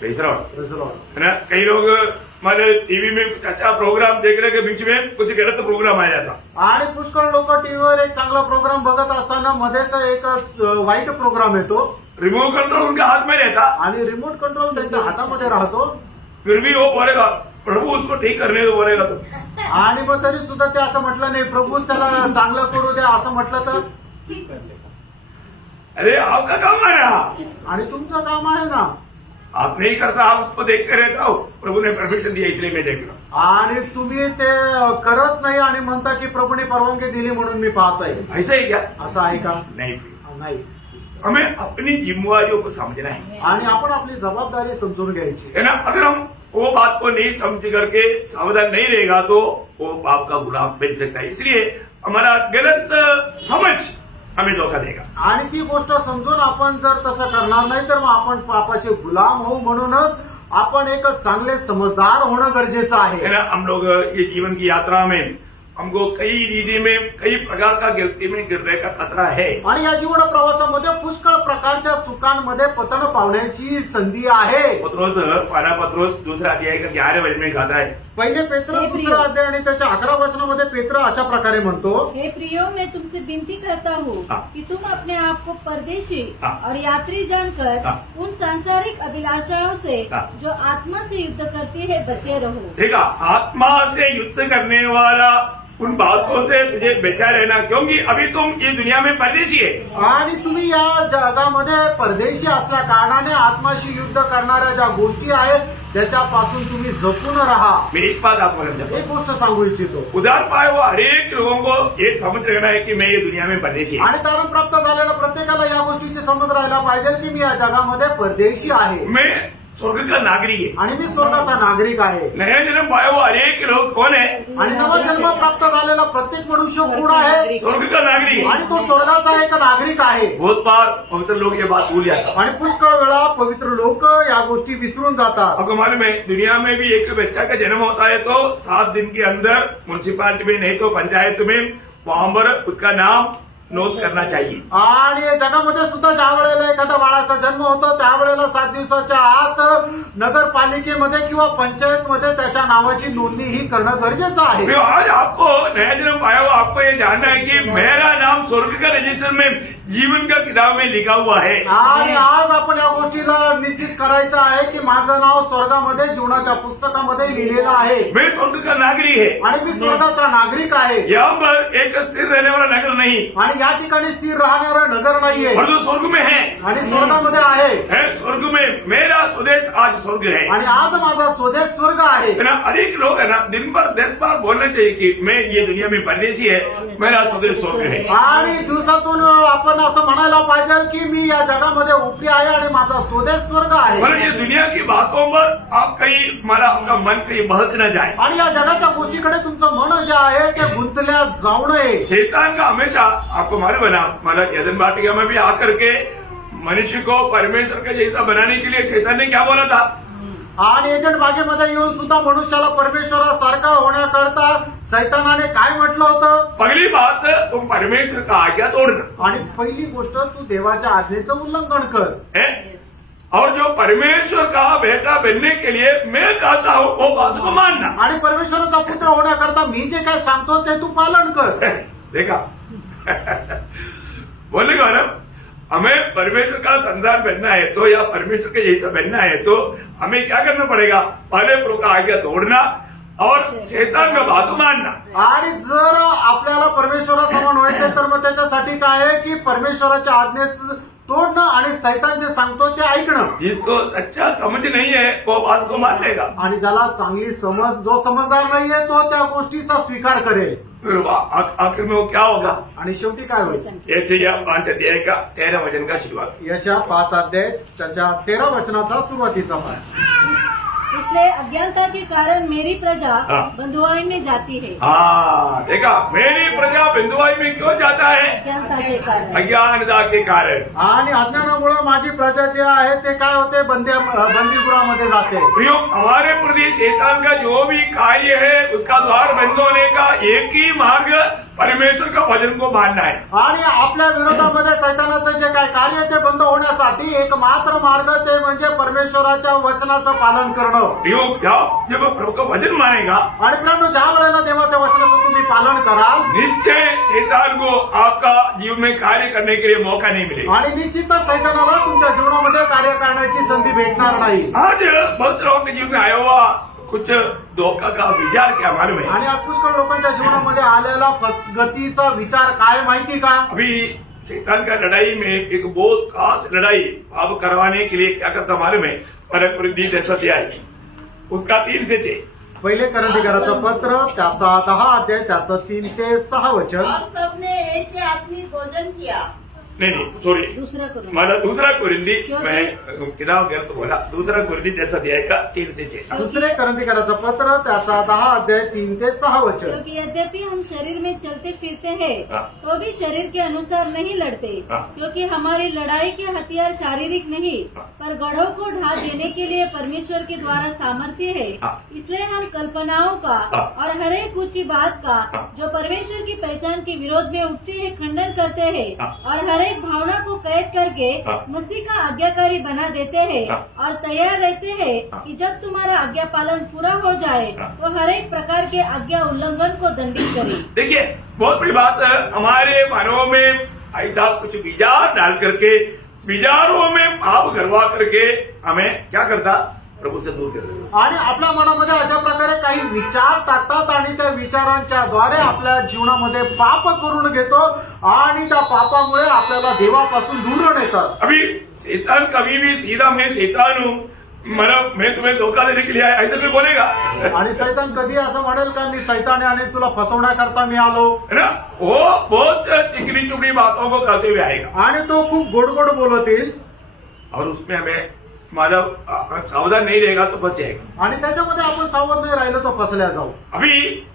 तीसरा Praise the Lord. है ना, कई लोग हमारे टीवी में कुछ अच्छा प्रोग्राम देख रहे के बीच में कुछ गलत प्रोग्राम आ जाता। आणि पुष्कळ लोक टीव्हीवर एक चांगला प्रोग्राम बघत असताना मध्येच एक वाईट प्रोग्राम येतो रिमोट कंट्रोल उनके हाथ में रहता, आणि रिमोट कंट्रोल त्यांच्या हातामध्ये राहतो फिर भी वो बोलेगा प्रभु उसको ठीक करने दो, बोलेगा तो आणि मग तरी सुद्धा ते असं म्हटलं नाही, प्रभू त्याला चांगलं करू द्या असं म्हटलं तर। अरे आपका काम है ना, आणि तुमचं काम आहे ना। आप नहीं करता, आप उसको देख कर रहता हो, प्रभु ने परमिशन दिया इसलिए मैं देख रहा आणि तुम्ही ते करत नाही आणि म्हणता की प्रभूने परवानगी दिली म्हणून मी पाहतोय। हूँ। ऐसा ही क्या? असं आहे का? नहीं, नाही। हमें अपनी जिम्मेवारियों को समझना है आणि आपण आपली जबाबदारी समजून घ्यायची है ना। अगर हम वो बात को नहीं समझ करके सावधान नहीं रहेगा तो वो पाप का गुलाम बन सकता है। इसलिए हमारा गलत समझ हमें धोखा देगा। आणि ती गोष्ट समजून आपण जर तसं करणार नाही तर मग आपण पापाचे गुलाम होऊ। म्हणूनच आपण एक चांगले समजदार होणं गरजेचं आहे। है ना। हम लोग ये जीवन की यात्रा में हमको कई रीति में कई प्रकार का गलती में गिरने का खतरा है। आणि या जीवन प्रवासामध्ये पुष्कळ प्रकारच्या चुकांमध्ये पतन पावण्याची संधी आहे। पत्रोस पहला पत्रोस दूसरा अध्याय का 11 वचन में कहता है, पहिले पेत्र दुसरा अध्याय आणि त्याच्या 11 वचनामध्ये पेत्र अशा प्रकारे म्हणतो, हे प्रियो, मैं तुमसे विनती करता हूँ हाँ। कि तुम अपने आप को परदेशी हाँ। और यात्री जानकर हाँ। उन सांसारिक अभिलाषाओं से हाँ। जो आत्मा से युद्ध करती है बचे रहो। देखा, आत्मा से युद्ध करने वाला उन बातों से तुझे बचा रहना, क्योंकि अभी तुम ये दुनिया में परदेशी है। आणि तुम्ही या जगामध्ये परदेशी असल्या कारणाने आत्माशी युद्ध करणाऱ्या ज्या गोष्टी आहेत त्याच्यापासून तुम्ही जपून राहा। मैं एक बात आपको समझाता एक गोष्ट सांगू इच्छितो, हूं। उदार पाए वो हरेक लोगों को ये समझ रखना है कि मैं ये दुनिया में परदेशी है। आणि तारण प्राप्त झालेल्या प्रत्येकाला या गोष्टीची समज राहायला पाहिजे की मी या जगामध्ये परदेशी आहे मैं स्वर्ग का नागरिक है। आणि मी स्वर्गाचा नागरिक आहे। नया जन्म पाए वो हरेक लोग कौन है? आणि नवा जन्म प्राप्त झालेला प्रत्येक मनुष्य कोण आहे? स्वर्ग का नागरिक है। आणि तो स्वर्गाचा एक नागरिक आहे। बहुत बार पवित्र लोग ये बात भूल जाता। आणि पुष्कळ वेळा पवित्र लोक या गोष्टी विसरून जातात। आपको मालूम है, दुनिया में भी एक बच्चा का जन्म होता है तो 7 दिन के अंदर म्यूनिसिपालिटी में नहीं तो पंचायत में वहां पर उसका नाम नोंद करना चाहिए। आणि जगामध्ये सुद्धा ज्या वेळेला एखाद्या बाळाचा जन्म होतो त्यावेळेला 7 दिवसाच्या आत नगरपालिकेमध्ये किंवा पंचायतमध्ये त्याच्या नावाची नोंदणी ही करणं गरजेचं आहे। तो आज आपको नया जन्म पाया हुआ आपको ये जानना है कि मेरा नाम स्वर्ग का रजिस्टर में जीवन का किताब में लिखा हुआ है। आणि आज आपण या गोष्टीला निश्चित करायचं आहे की माझं नाव स्वर्गामध्ये जीवनाच्या पुस्तकामध्ये लिहिलेलं आहे मैं स्वर्ग का नागरिक है। आणि मी स्वर्गाचा नागरिक आहे। यहाँ पर एक स्थिर रहने वाला नगर नहीं, आणि या ठिकाणी स्थिर राहणारं नगर नाहीये और जो स्वर्ग में है आणि स्वर्गामध्ये आहे। स्वर्ग में मेरा स्वदेश आज स्वर्ग है। आणि आज माझा स्वदेश स्वर्ग आहे। है ना। अनेक लोग है ना दिन भर 10 बार बोलना चाहिए कि मैं ये दुनिया में परदेशी है, मेरा स्वदेश स्वर्ग है। आणि दिवसातून आपण असं म्हणायला पाहिजे की मी या जगामध्ये उपरी आहे आणि माझा स्वदेश स्वर्ग आहे। मतलब ये दुनिया की बातों पर आप कहीं आपका मन कहीं बहक न जाए। आणि या जगाच्या गोष्टीकडे तुमचं मन जे आहे ते गुंतल्या जाऊ नये। शैतान का हमेशा आपको मालूम है ना, मतलब यदन वाटिका में भी आकर के मनुष्य को परमेश्वर का जैसा बनाने के लिए शैतान ने क्या बोला था? आणि एजंट बागेमध्ये येऊन सुद्धा मनुष्याला परमेश्वरासारखा होण्याकरता सैतानाने काय म्हटलं होतं? पहली बात, तुम परमेश्वर का आज्ञा तोड़ना। आणि पहिली गोष्ट, तू देवाच्या आज्ञेचं उल्लंघन कर। है? और जो परमेश्वर का बेटा बनने के लिए मैं कहता हूँ वो बात को मानना। आणि परमेश्वराचा पुत्र होण्याकरता मी जे काय सांगतो ते तू पालन कर। देखा बोले गौरव, हमें परमेश्वर का संतान बनना है तो या परमेश्वर के जैसा बनना है तो हमें क्या करना पड़ेगा? पहले प्रभु का आज्ञा तोड़ना और शैतान का बात मानना। आणि जर आपल्याला परमेश्वरासमान व्हायचं तर मग त्याच्यासाठी काय आहे की परमेश्वराच्या आज्ञेच तोडणं आणि सैतान जे सांगतो ते ऐकणं। जिसको सच्चा समझ नहीं है वो बात को मान लेगा, आणि ज्याला चांगली समज, जो समजदार नाहीये तो त्या गोष्टीचा स्वीकार करेल। फिर आखिर में वो क्या होगा? आणि शेवटी काय होईल? यशायाह 5 अध्याय का 13 वचन का शुरुआत। यशा 5 अध्याय त्याच्या 13 वचनाचा सुरुवातीचा भाग। इसलिए अज्ञानता के कारण मेरी प्रजा हाँ। बंधुआई में जाती है। हाँ देखा, मेरी प्रजा बिंदुआई में क्यों जाता है? अज्ञानता के कारण। अज्ञानता के कारण। आणि अज्ञानामुळे माझी प्रजा जे आहे ते काय होते? बंदीगृहामध्ये जाते। प्रियो, हमारे प्रति शैतान का जो भी कार्य है उसका द्वार बंद होने का एक ही मार्ग परमेश्वर का वचन को मानना है। आणि आपल्या विरोधामध्ये सैतानाचं जे काय कार्य ते बंद होण्यासाठी एकमात्र मार्ग ते म्हणजे परमेश्वराच्या वचनाचं पालन करणं। प्रियो, जाओ, जब प्रभु का वचन मानेगा आणि मित्रांनो, ज्या वेळेला देवाच्या वचनाचं तुम्ही पालन कराल निश्चय शैतान को आपका जीवन में कार्य करने के लिए मौका नहीं मिलेगा। आणि निश्चितच सैतानाला तुमच्या जीवनामध्ये कार्य करण्याची संधी भेटणार नाही। आज बहुत लोगों के जीवन में आया हुआ कुछ धोखा का विचार क्या मालूम है? आणि आज पुष्कळ लोकांच्या जीवनामध्ये आलेला फसगतीचा विचार काय माहिती का? अभी शैतान का लड़ाई में एक बहुत खास लड़ाई पाप करवाने के लिए क्या करता मालूम है? परम जैसा दिया है उसका 3 से 6। पहिले करंथीकराचं पत्र त्याचा 10 अध्याय त्याचं 3 ते 6 वचन। और सबने एक ही आदमी भोजन किया। नहीं सॉरी, दूसरा करो। माना दूसरा कुरिन्दी, मैं किताब गलत बोला, दूसरा कुरिन्दी जैसा अध्याय का 3 से 6। दुसरे करंथीकराचं पत्र त्याचा 10 अध्याय 3 ते 6 वचन। क्योंकि यद्यपि हम शरीर में चलते फिरते हैं हाँ। तो भी शरीर के अनुसार नहीं लड़ते, हाँ। क्योंकि हमारी लड़ाई के हथियार शारीरिक नहीं हाँ। पर गढ़ों को ढा देने के लिए परमेश्वर के द्वारा सामर्थ्य है। हाँ। इसलिए हम कल्पनाओं का हाँ। और हर एक ऊंची बात का हाँ। जो परमेश्वर की पहचान के विरोध में उठती है खंडन करते हैं हाँ। और हर एक भावना को कैद करके हाँ। मसीह का आज्ञाकारी बना देते हैं हाँ। और तैयार रहते हैं हाँ। कि जब तुम्हारा आज्ञा पालन पूरा हो जाए हाँ। तो हर एक प्रकार के आज्ञा उल्लंघन को दंडित करे। देखिए, बहुत बड़ी बात है, हमारे मनों में ऐसा कुछ विचार डाल करके विचारों में पाप करवा करके हमें क्या करता? प्रभु से दूर कर देता। आणि आपल्या मनामध्ये अशा प्रकारे काही विचार टाकतात आणि त्या विचारांच्या द्वारे आपल्या जीवनामध्ये पाप करून घेतो आणि त्या पापामुळे आपल्याला देवापासून दूर नेतात। अभी शैतान कभी भी सीधा मैं शैतान हूँ, मतलब मैं तुम्हें धोखा देने के लिए आया, ऐसा कोई बोलेगा? आणि सैतान कधी असं म्हणेल का मी सैतान आहे आणि तुला फसवण्याकरता मी आलो? है ना? वो बहुत चिकनी चुपड़ी बातों को करते हुए आएगा आणि तो खूप गोड गोड बोलत येईल और उसमें हमें मतलब सावधान नहीं रहेगा तो फंस जाएगा। आणि त्याच्यामध्ये आपण सावध नाही राहिलो तो फसल्या जाऊ। अभी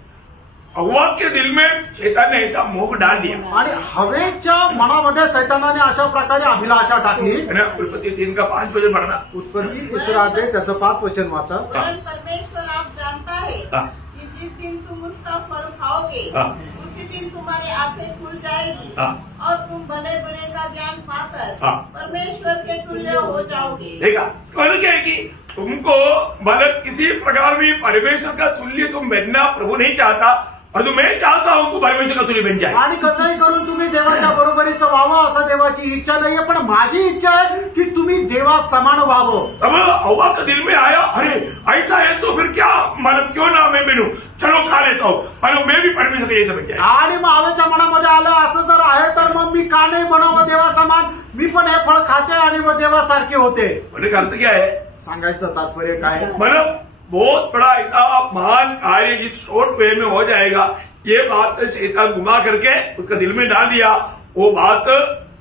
हवा के दिल में शैतान ने ऐसा मोह डाल दिया, आणि हवेच्या मनामध्ये सैतानाने अशा प्रकारे अभिलाषा टाकली। है ना? उत्पत्ति 3 का 5 वचन पढ़ना। उत्पत्ती 3 अध्याय त्याचं 5 वचन वाचा। वरन परमेश्वर आप जानता है हाँ। कि जिस दिन तुम उसका फल खाओगे हाँ। उसी दिन तुम्हारी आंखें खुल जाएगी हाँ। और तुम भले बुरे का ज्ञान पाकर हाँ। परमेश्वर के तुल्य हो जाओगे। देखा, कहना क्या है कि तुमको मतलब किसी प्रकार में परमेश्वर का तुल्य तुम बनना प्रभु नहीं चाहता, और तो मैं चाहता हूं कि परमेश्वर का तुल्य बन जाए। आणि कसंही करून तुम्ही देवाच्या बरोबरीचं व्हावं असं देवाची इच्छा नाहीये, पण माझी इच्छा आहे की तुम्ही देवा समान व्हावं। तब हवा का दिल में आया, अरे ऐसा है तो फिर क्या, मतलब क्यों ना मैं बनूं, चलो खा लेता हूँ, मतलब मैं भी परमेश्वर के जैसा बन जाए। आणि मग हवेच्या मनामध्ये आलं असं जर आहे तर मग मी का नाही बनावं देवा समान, मी पण हे फळ खाते आणि मग देवासारखे होते। बोले का अर्थ क्या है? सांगायचं तात्पर्य काय? मतलब बहुत बड़ा ऐसा महान कार्य इस शॉर्ट वे में हो जाएगा, ये बात शैतान घुमा करके उसका दिल में डाल दिया। वो बात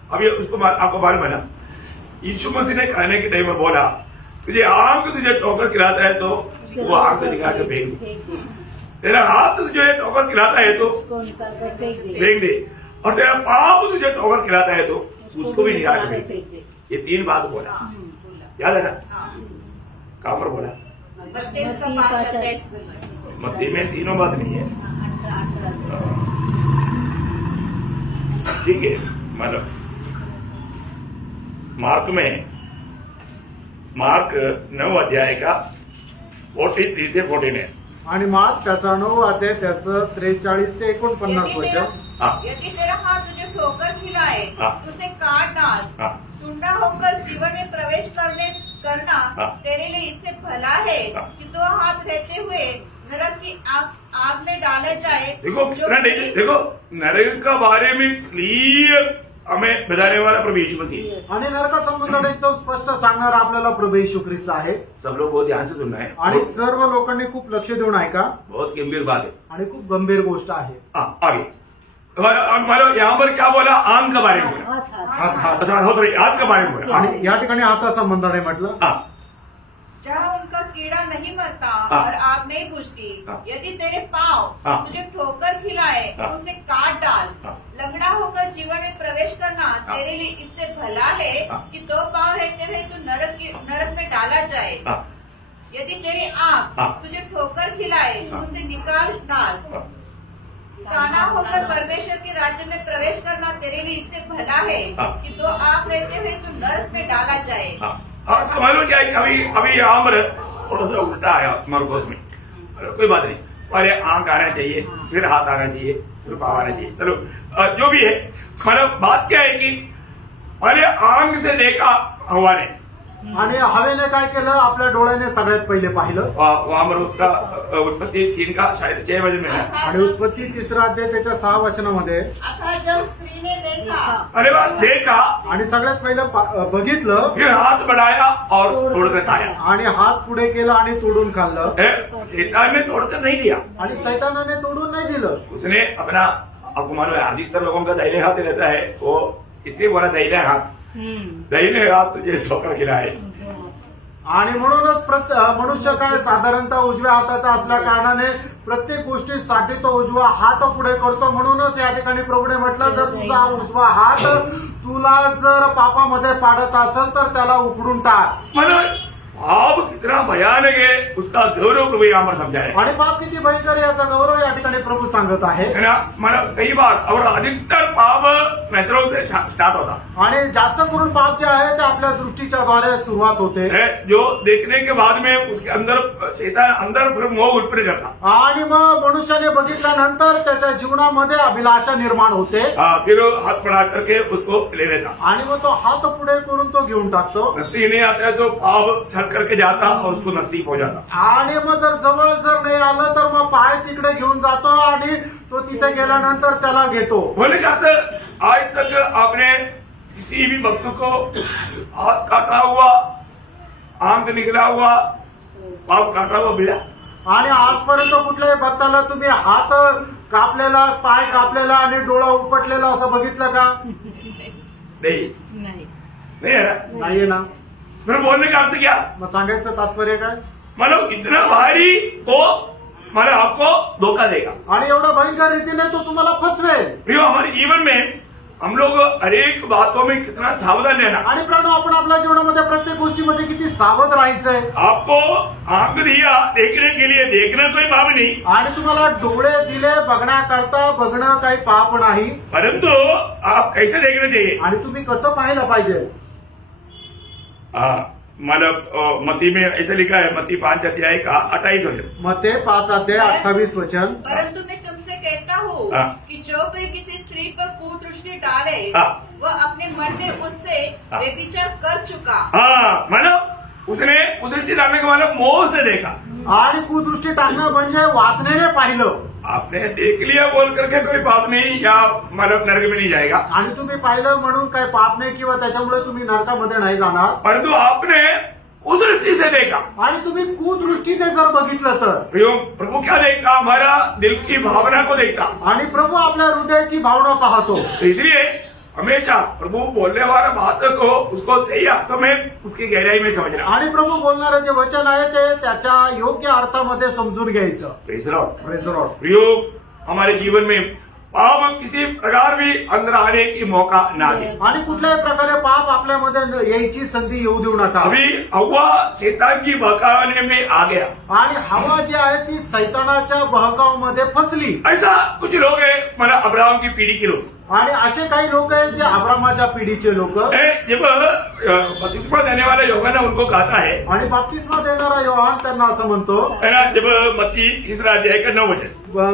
अभी उसको आपको मालूम है ना, यीशु मसीह ने खाने के टाइम में बोला, तुझे आंख तुझे ठोकर खिलाता है तो वो आंख दिखा के फेंक दे, तेरा हाथ तुझे ठोकर खिलाता है तो उसको निकाल कर फेंक दे। फेंक दे, और तेरा पाप तुझे ठोकर खिलाता है तो उसको भी निकाल के फेंक दे। ये 3 बात बोला, याद है ना? कहाँ पर बोला? बत्तीस का 5 अध्याय। मत्ती में तीनों बात नहीं है, ठीक है? मतलब मार्क 9 अध्याय का 43 से 49। आणि मार्क त्याचा 9 अध्याय त्याचं 43 ते 49 वचन। हाँ। यदि तेरा हाथ तुझे ठोकर खिलाए हाँ। तो उसे काट डाल। हाँ। टुंडा होकर जीवन में प्रवेश करना हाँ। तेरे लिए इससे भला है हाँ। कि 2 हाथ रहते हुए नरक की आग में डाला जाए। देखो जो देखो नरक का बारे में क्लियर हमें बताने वाला प्रभु यीशु मसीह है। आणि नरकासंबंधाने एकदम स्पष्ट सांगणार आपल्याला प्रभू येशू ख्रिस्त आहे. सब लोग बहुत ध्यान से सुनना है आणि सर्व लोकांनी खूप लक्ष देऊन ऐका. बहुत गंभीर बात है. आणि खूप गंभीर गोष्ट आहे. आगे हमारा यहाँ पर क्या बोला, आंग के बारे में बोला, हात हात अच्छा हो सॉरी हाथ के बारे में बोला. आणि या ठिकाणी हातासंबंधाने म्हटलं. हाँ, जहाँ उनका कीड़ा नहीं मरता हाँ। और आग नहीं बुझती, हाँ। यदि तेरे पाँव हाँ। तुझे ठोकर खिलाए तो हाँ। उसे काट डाल। हाँ। लंगड़ा होकर जीवन में प्रवेश करना हाँ। तेरे लिए इससे भला है हाँ। कि 2 पाँव रहते हुए तू नरक में डाला जाए। हाँ, यदि तेरी आँख हाँ। तुझे ठोकर खिलाए तो हाँ। उसे निकाल डाल। हाँ, काना होकर परमेश्वर के राज्य में प्रवेश करना तेरे लिए इससे भला है हाँ। कि 2 आँख रहते हुए तू नरक में डाला जाए। हाँ. हाँ, समझ लो क्या है कि अभी यहाँ पर थोड़ा सा उल्टा है मरकोस में. कोई बात नहीं, पहले आंख आना चाहिए, फिर हाथ आना चाहिए, फिर पाँव आना चाहिए. चलो जो भी है, मतलब बात क्या है कि पहले आंख से देखा हवा ने, आणि हवेने काय केलं, आपल्या डोळ्याने सगळ्यात पहिले पाहिलं. वहां पर उसका उत्पत्ति 3 का शायद 6 वजन में है. आणि उत्पत्ती 3 अध्याय त्याच्या 6 वचनामध्ये. अतः जब स्त्री ने देखा अरे बात देखा, आणि सगळ्यात पहिलं बघितलं, फिर हाथ बढ़ाया और तोड़कर खाया. आणि हात पुढे केला आणि तोडून खाल्लं. शैतान ने तोड़कर नहीं दिया, आणि सैतानाने तोडून नाही दिलं. उसने अपना, आपको मालूम है अधिकतर लोगों का दाहिने हाथ रहता है, वो इसलिए बोला दाहिने हाथ, दाहिने हाथ तुझे ठोकर खिलाए. आणि म्हणूनच मनुष्य काय साधारणतः उजव्या हाताचा असल्या कारणाने प्रत्येक गोष्टीसाठी तो उजवा हात पुढे करतो. म्हणूनच या ठिकाणी प्रभूने म्हटलं, जर तुझा उजवा हात तुला जर पापामध्ये पाडत असेल तर त्याला उखडून टाक. मतलब पाप कितना भयानक है उसका गौरव प्रभु यहाँ पर समझाया आणि पाप किती भयंकर याचा गौरव या ठिकाणी प्रभू सांगत आहे. है ना. मतलब कई बार और अधिकतर पाप नेत्रों से स्टार्ट होता आणि जास्त करून पाप जे आहे ते आपल्या दृष्टीच्या द्वारे सुरुवात होते. है, जो देखने के बाद में उसके अंदर शैतान अंदर फिर मोह उत्पन्न करता. आणि मग मनुष्याने बघितल्यानंतर त्याच्या जीवनामध्ये अभिलाषा निर्माण होते. फिर हाथ बढ़ा करके उसको ले लेता. आणि मग तो हात पुढे करून तो घेऊन टाकतो. नसीब नहीं आता है तो पाप छल करके जाता और उसको नसीब हो जाता. आणि मग जवळ जर नाही आलं तर मग पाय तिकडे घेऊन जातो आणि तो तिथे गेल्यानंतर त्याला घेतो. बोले जाते आज तक आपने किसी भी भक्त को हाथ काटा हुआ, आंख निकला हुआ, पाप काटा हुआ मिला? आणि आजपर्यंत कुठल्याही भक्ताला तुम्ही हात कापलेला, पाय कापलेला आणि डोळा उपटलेला असं बघितलं का? नहीं नहीं है ना. नाहीये ना. फिर बोलने का अर्थ क्या, मग सांगायचं तात्पर्य काय? मतलब इतना भारी तो मतलब आपको धोखा देगा. आणि एवढा भयंकर रीतीने तो तुम्हाला फसवेल. प्रियो, हमारे जीवन में हम लोग हर एक बातों में कितना सावधान रहना. आणि प्राणो, आपण आपल्या जीवनामध्ये प्रत्येक गोष्टीमध्ये किती सावध राहायचंय. आपको आंख दिया देखने के लिए, देखना कोई पाप नहीं, आणि तुम्हाला डोळे दिले बघण्याकरता, बघणं काही पाप नाही. परंतु आप कैसे देखना चाहिए. आणि तुम्ही कसं पाहायला पाहिजे. मतलब मती में ऐसा लिखा है, मती 5 अध्याय का 28 वचन. मत्ते 5 अध्याय 28 वचन. परंतु मैं तुमसे कहता हूँ हाँ। कि जो कोई किसी स्त्री पर कुदृष्टि डाले हाँ। वह अपने मन में उससे हाँ। व्यभिचार कर चुका। हाँ, मतलब उसने कुदरती डालने के मतलब मोह से देखा. आणि कुदृष्टी टाकणं म्हणजे वासनेने पाहिलं. आपने देख लिया बोल करके कोई पाप नहीं, या मतलब नरक में नहीं जाएगा. आणि तुम्ही पाहिलं म्हणून काही पाप नाही किंवा त्याच्यामुळे तुम्ही नरकामध्ये नाही जाणार. परंतु आपने कुदरती से देखा. आणि तुम्ही कुदृष्टीने जर बघितलं तर. प्रभु क्या देखता, हमारा दिल की भावना को देखता. आणि प्रभू आपल्या हृदयाची भावना पाहतो. तो इसलिए हमेशा प्रभु बोलने वाला बात को उसको सही अर्थों में उसकी गहराई में समझना. आणि प्रभू बोलणारं जे वचन आहे ते त्याच्या योग्य अर्थामध्ये समजून घ्यायचं. Praise the Lord. Praise the Lord. प्रियो, हमारे जीवन में पाप किसी प्रकार भी अंदर आने की मौका ना दे. आणि कुठल्याही प्रकारे पाप आपल्यामध्ये यायची संधी येऊ देऊ नका. अभी हवा शैतान की बहकाने में आ गया. आणि हवा जी आहे ती सैतानाच्या बहकावामध्ये फसली. ऐसा कुछ लोग हैं, मतलब अब्राहम की पीढ़ी के लोग, आणि असे काही लोक आहेत जे अब्रामाच्या पिढीचे लोक जब बपतिस्मा देने वाला यूहन्ना उनको कहता है आणि बाप्तिस्मा देणारा योहान त्यांना असं म्हणतो है ना, जब मत्ती 3 अध्याय का 9 वचन,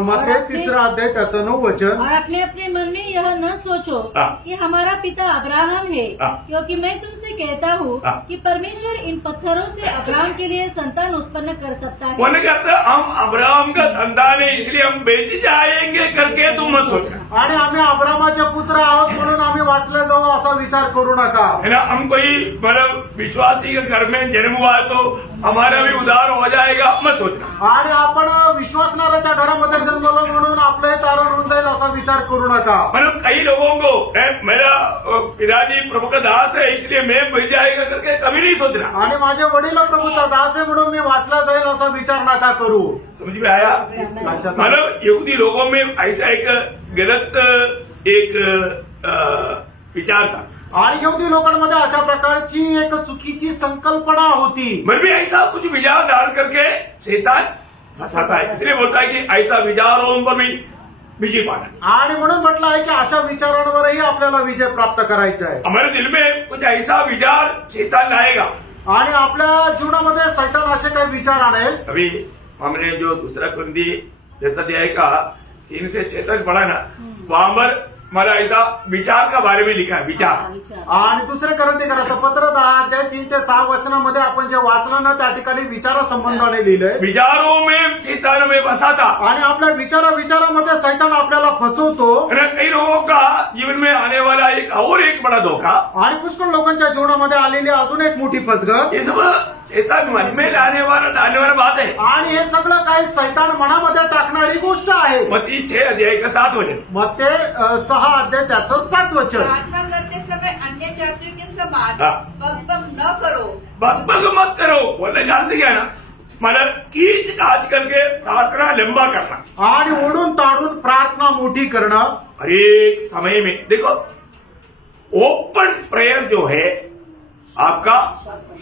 मत्ती 3 अध्याय त्याचं 9 वचन, और अपने अपने मन में यह न सोचो हाँ। कि हमारा पिता अब्राहम है, हाँ। क्योंकि मैं तुमसे कहता हूँ हाँ। कि परमेश्वर इन पत्थरों से अब्राहम के लिए संतान उत्पन्न कर सकता है। बोलने का अर्थ हम अब्राहम का संतान है इसलिए हम बेच जाएंगे करके तुम मत सोचना, आणि आम्ही अब्रामाचे पुत्र आहोत म्हणून आम्ही वाचले जाऊ असा विचार करू नका. है ना. हम कोई मतलब विश्वासी के घर में जन्म हुआ है तो हमारा भी उद्धार हो जाएगा मत सोचना. आणि आपण विश्वासणाऱ्याच्या घरामध्ये जन्मलो म्हणून आपले तारण होऊन जाईल असा विचार करू नका. मतलब कई लोगों को मेरा पिताजी प्रभु का दास है इसलिए मैं बच जाएगा करके कभी नहीं सोचना. आणि माझे वडील प्रभूचा दास आहे म्हणून मी वाचला जाईल असा विचार नका करू. समझ में आया. लक्षात आलं? मतलब यहूदी लोगों में ऐसा एक गलत एक विचार था. आणि यहूदी लोकांमध्ये अशा प्रकारची एक चुकीची संकल्पना होती. मैं भी ऐसा कुछ विचार डाल करके शैतान फंसाता है, इसलिए बोलता है कि ऐसा विचारों पर भी विजय पाना. आणि म्हणून म्हटलं आहे की अशा विचारांवरही आपल्याला विजय प्राप्त करायचा आहे. हमारे दिल में कुछ ऐसा विचार शैतान लाएगा. आणि आपल्या जीवनामध्ये सैतान असे काही विचार आणेल. अभी हमने जो दूसरा कुंदी जैसा अध्याय का 3 से 6 तक पढ़ा ना, वहां पर हमारा ऐसा विचार का बारे में लिखा है. विचार आणि दुसरे करायचं पत्र 10 अध्याय 3 ते 6 वचनामध्ये आपण जे वाचलं ना त्या ठिकाणी विचारासंबंधाने लिहिलंय. विचारों में शैतान में बसा था. आणि आपल्या विचारामध्ये सैतान आपल्याला फसवतो. कई लोगों का जीवन में आने वाला एक बड़ा धोखा, आणि पुष्कळ लोकांच्या जीवनामध्ये आलेली अजून एक मोठी फसगत. ये सब शैतान मन में डालने वाला बात है. आणि हे सगळं काही सैतान मनामध्ये टाकणारी गोष्ट आहे. मत्ती 6 अध्याय का 7 वचन. मग ते 6 अध्याय त्याचं 7 वचन. प्रार्थना करते समय अन्य जातियों के समान हाँ। बकबक न करो. बकबक मत करो. बोलने जानते क्या ना, मतलब कीच काच करके प्रार्थना लंबा करना. आणि ओढून ताडून प्रार्थना मोठी करणं. हर एक समय में देखो, ओपन प्रेयर जो है आपका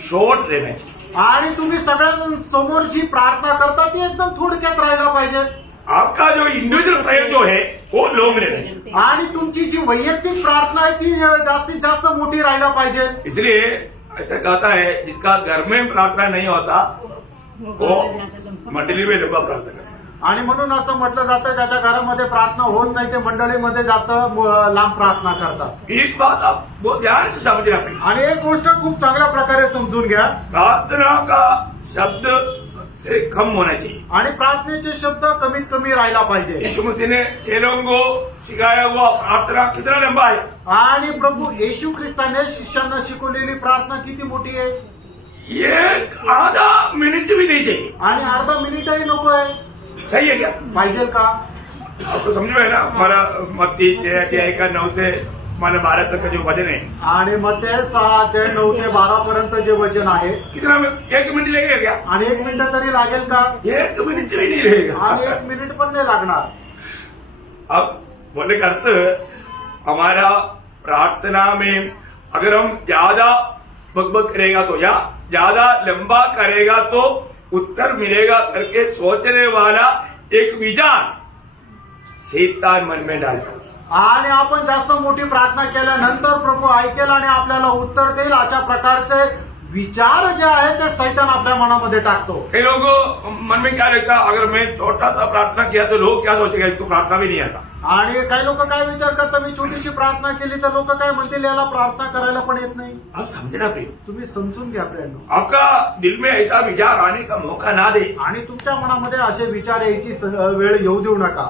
शॉर्ट रहना चाहिए. आणि तुम्ही सगळ्यांसमोर जी प्रार्थना करता ती एकदम थोडक्यात राहायला पाहिजे. आपका जो इंडिविजुअल प्रेयर जो है वो लॉन्ग रहना चाहिए. आणि तुमची जी वैयक्तिक प्रार्थना आहे ती जास्तीत जास्त मोठी राहायला पाहिजे. इसलिए ऐसा कहता है जिसका घर में प्रार्थना नहीं होता वो मंडली में लंबा प्रार्थना करता. आणि म्हणून असं म्हटलं जातं ज्याच्या घरामध्ये प्रार्थना होत नाही ते मंडळीमध्ये जास्त लांब प्रार्थना करतात. एक बात आप बहुत ध्यान से समझना अपनी. आणि एक गोष्ट खूप चांगल्या प्रकारे समजून घ्या. प्रार्थना का शब्द से कम होना चाहिए. आणि प्रार्थनेचे शब्द कमीत कमी राहायला पाहिजे. यीशु मसीह ने चेलों को सिखाया हुआ प्रार्थना कितना लंबा है. आणि प्रभू येशू ख्रिस्ताने शिष्यांना शिकवलेली प्रार्थना किती मोठी आहे. ये आधा मिनट भी नहीं चाहिए. आणि अर्धा मिनिटही नको आहे. सही है क्या. पाहिजे का. आपको समझ में है ना. हमारा मत्ती 6 अध्याय का 9 से 12 तक का जो वचन है, आणि मग ते 6 ते 9 ते 12 पर्यंत जे वचन आहे. कितना 1 मिनट लगेगा क्या. आणि 1 मिनिट तरी लागेल का. 1 मिनट भी नहीं रहेगा. आणि 1 मिनिट पण नाही लागणार. अब बोलने का अर्थ हमारा प्रार्थना में अगर हम ज्यादा बकबक करेगा तो या ज्यादा लंबा करेगा तो उत्तर मिलेगा करके सोचने वाला एक विचार शैतान मन में डालता. आणि आपण जास्त मोठी प्रार्थना केल्यानंतर प्रभू ऐकेल आणि आपल्याला उत्तर देईल अशा प्रकारचे विचार जे आहे ते सैतान आपल्या मनामध्ये टाकतो. कई लोगों को मन में क्या रहता, अगर मैं छोटा सा प्रार्थना किया तो लोग क्या सोचेगा, इसको प्रार्थना भी नहीं आता. आणि काही लोक काय विचार करतात, मी छोटीशी प्रार्थना केली तर लोक काय म्हणतील याला प्रार्थना करायला पण येत नाही. आप समझना प्रिय, तुम्ही समजून घ्या प्रियांनो. आपका दिल में ऐसा विचार आने का मौका ना दे. आणि तुमच्या मनामध्ये असे विचार यायची वेळ येऊ देऊ नका.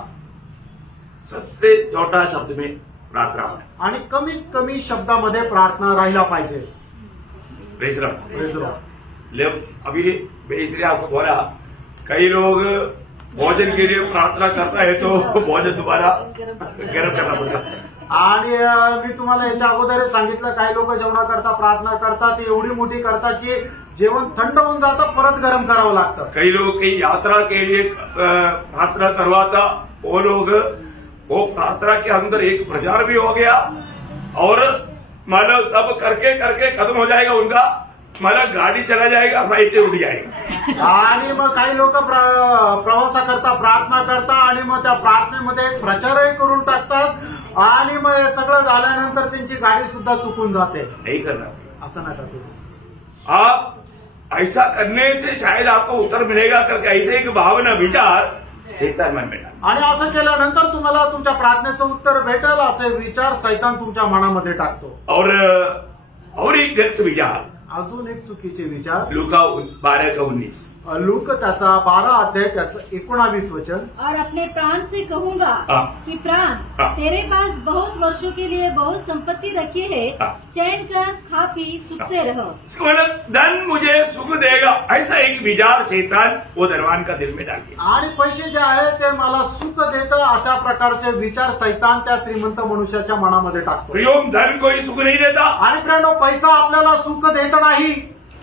सबसे छोटा शब्द में प्रार्थना होना. आणि कमीत कमी शब्दामध्ये प्रार्थना राहिला पाहिजे. Praise Lord. Praise the Lord. ले अभी मैं इसलिए आपको बोला, कई लोग भोजन के लिए प्रार्थना करता है तो भोजन दोबारा गर्म करना पड़ता है. आणि मी तुम्हाला याच्या अगोदर सांगितलं काही लोक जेवणाकरता प्रार्थना करतात ती एवढी मोठी करतात की जेवण थंड होऊन जातं परत गरम करावं लागतं. कई लोग की यात्रा के लिए प्रार्थना करवाता, वो लोग वो प्रार्थना के अंदर एक प्रचार भी हो गया और मतलब सब करके करके खत्म हो जाएगा उनका, मतलब गाड़ी चला जाएगा, फ्लाइट उड़ जाएगा. आणि मग काही लोक प्रवासाकरता प्रार्थना करतात आणि मग त्या प्रार्थनेमध्ये एक प्रचारही करून टाकतात आणि मग हे सगळं झाल्यानंतर त्यांची गाडी सुद्धा चुकून जाते. नहीं करना। असं नका करू. आप ऐसा करने से शायद आपको उत्तर मिलेगा करके ऐसे एक भावना विचार शैतान मन में डाल। आणि असं केल्यानंतर तुम्हाला तुमच्या प्रार्थनेचं उत्तर भेटेल असे विचार सैतान तुमच्या मनामध्ये टाकतो. और एक गलत विचार अजून एक चुकीचे विचार लूका 12:19 लूक त्याचा 12 अध्याय त्याचं 19 वचन. और अपने प्राण से कहूंगा हाँ। कि प्राण हाँ। तेरे पास बहुत वर्षों के लिए बहुत संपत्ति रखी है, हाँ। चैन कर खा पी सुख से रहो। इसका मतलब धन मुझे सुख देगा ऐसा एक विचार शैतान वो धनवान का दिल में डाल दिया। आणि पैसे जे आहे ते मला सुख देतं अशा प्रकारचे विचार सैतान त्या श्रीमंत मनुष्याच्या मनामध्ये टाकतो. प्रियोम धन कोई सुख नहीं देता। आणि प्रेरणो पैसा आपल्याला सुख देत नाही.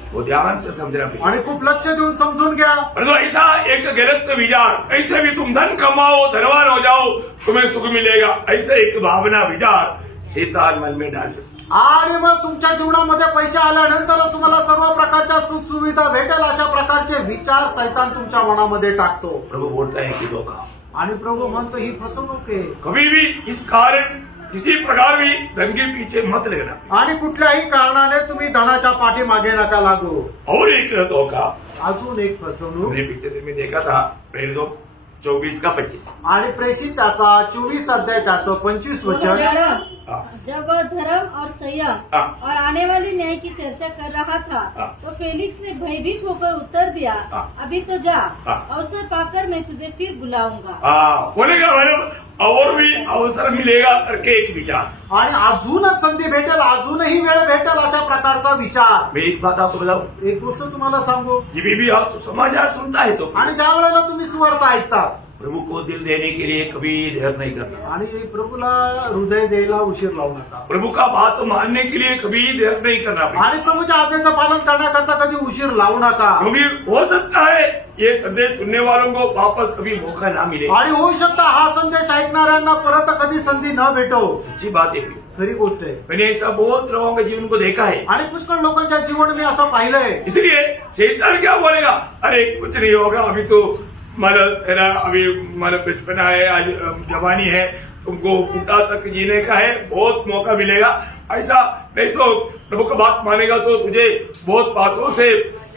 वो ध्यान से समझना पड़ेगा। आणि खूप लक्ष देऊन समजून घ्या. परंतु ऐसा एक गलत विचार ऐसे भी तुम धन कमाओ धनवान हो जाओ तुम्हें सुख मिलेगा ऐसा एक भावना विचार शैतान मन में डाल सकता। आणि मग तुमच्या जीवनामध्ये पैसे आल्यानंतर तुम्हाला सर्व प्रकारच्या सुख सुविधा भेटेल अशा प्रकारचे विचार सैतान तुमच्या मनामध्ये टाकतो. प्रभु बोलता है कि धोखा। आणि प्रभू म्हणतो ही फसवणूक आहे. कभी भी इस कारण किसी प्रकार भी धन के पीछे मत लगना। आणि कुठल्याही कारणाने तुम्ही धनाच्या पाठीमागे नका लागू. और एक धोखा अजून एक फसवणूक. हमने पिछले दिन में देखा था प्रेरितों 24:25। आणि प्रेषित त्याचा 24 अध्याय त्याचं 25 वचन. हाँ। जब वह धर्म और संयम हाँ। और आने वाली न्याय की चर्चा कर रहा था हाँ। तो फेलिक्स ने भयभीत होकर उत्तर दिया, हाँ। अभी तो जा, हाँ। अवसर पाकर मैं तुझे फिर बुलाऊंगा। बोलेगा मैडम और भी अवसर मिलेगा करके एक विचार। आणि अजून संधी भेटेल अजूनही वेळ भेटेल अशा प्रकारचा विचार. मैं एक बात आपको बताऊं, एक गोष्ट तुम्हाला सांगू. ये भी आप समाचार सुनता है तो आणि ज्या वेळेला तुम्ही सुवार्ता ऐकता प्रभु को दिल देने के लिए कभी देर नहीं करना। आणि प्रभूला हृदय द्यायला उशीर लावू नका. प्रभु का बात मानने के लिए कभी देर नहीं करना। आणि प्रभूच्या आज्ञेचं पालन करण्याकरता कधी उशीर लावू नका. क्योंकि हो सकता है ये संदेश सुनने वालों को वापस कभी मौका ना मिले। आणि होऊ शकता हा संदेश ऐकणाऱ्यांना परत कधी संधी न भेटो. अच्छी बात है। खरी गोष्ट आहे. मैंने ऐसा बहुत लोगों के जीवन को देखा है। आणि पुष्कळ लोकांच्या जीवन मी असं पाहिलंय. इसलिए शैतान क्या बोलेगा, अरे कुछ नहीं होगा अभी तो मतलब तेरा अभी मतलब बचपना है आज जवानी है तुमको बुढ़ा तक जीने का है बहुत मौका मिलेगा। ऐसा नहीं तो प्रभु का बात मानेगा तो तुझे बहुत बातों से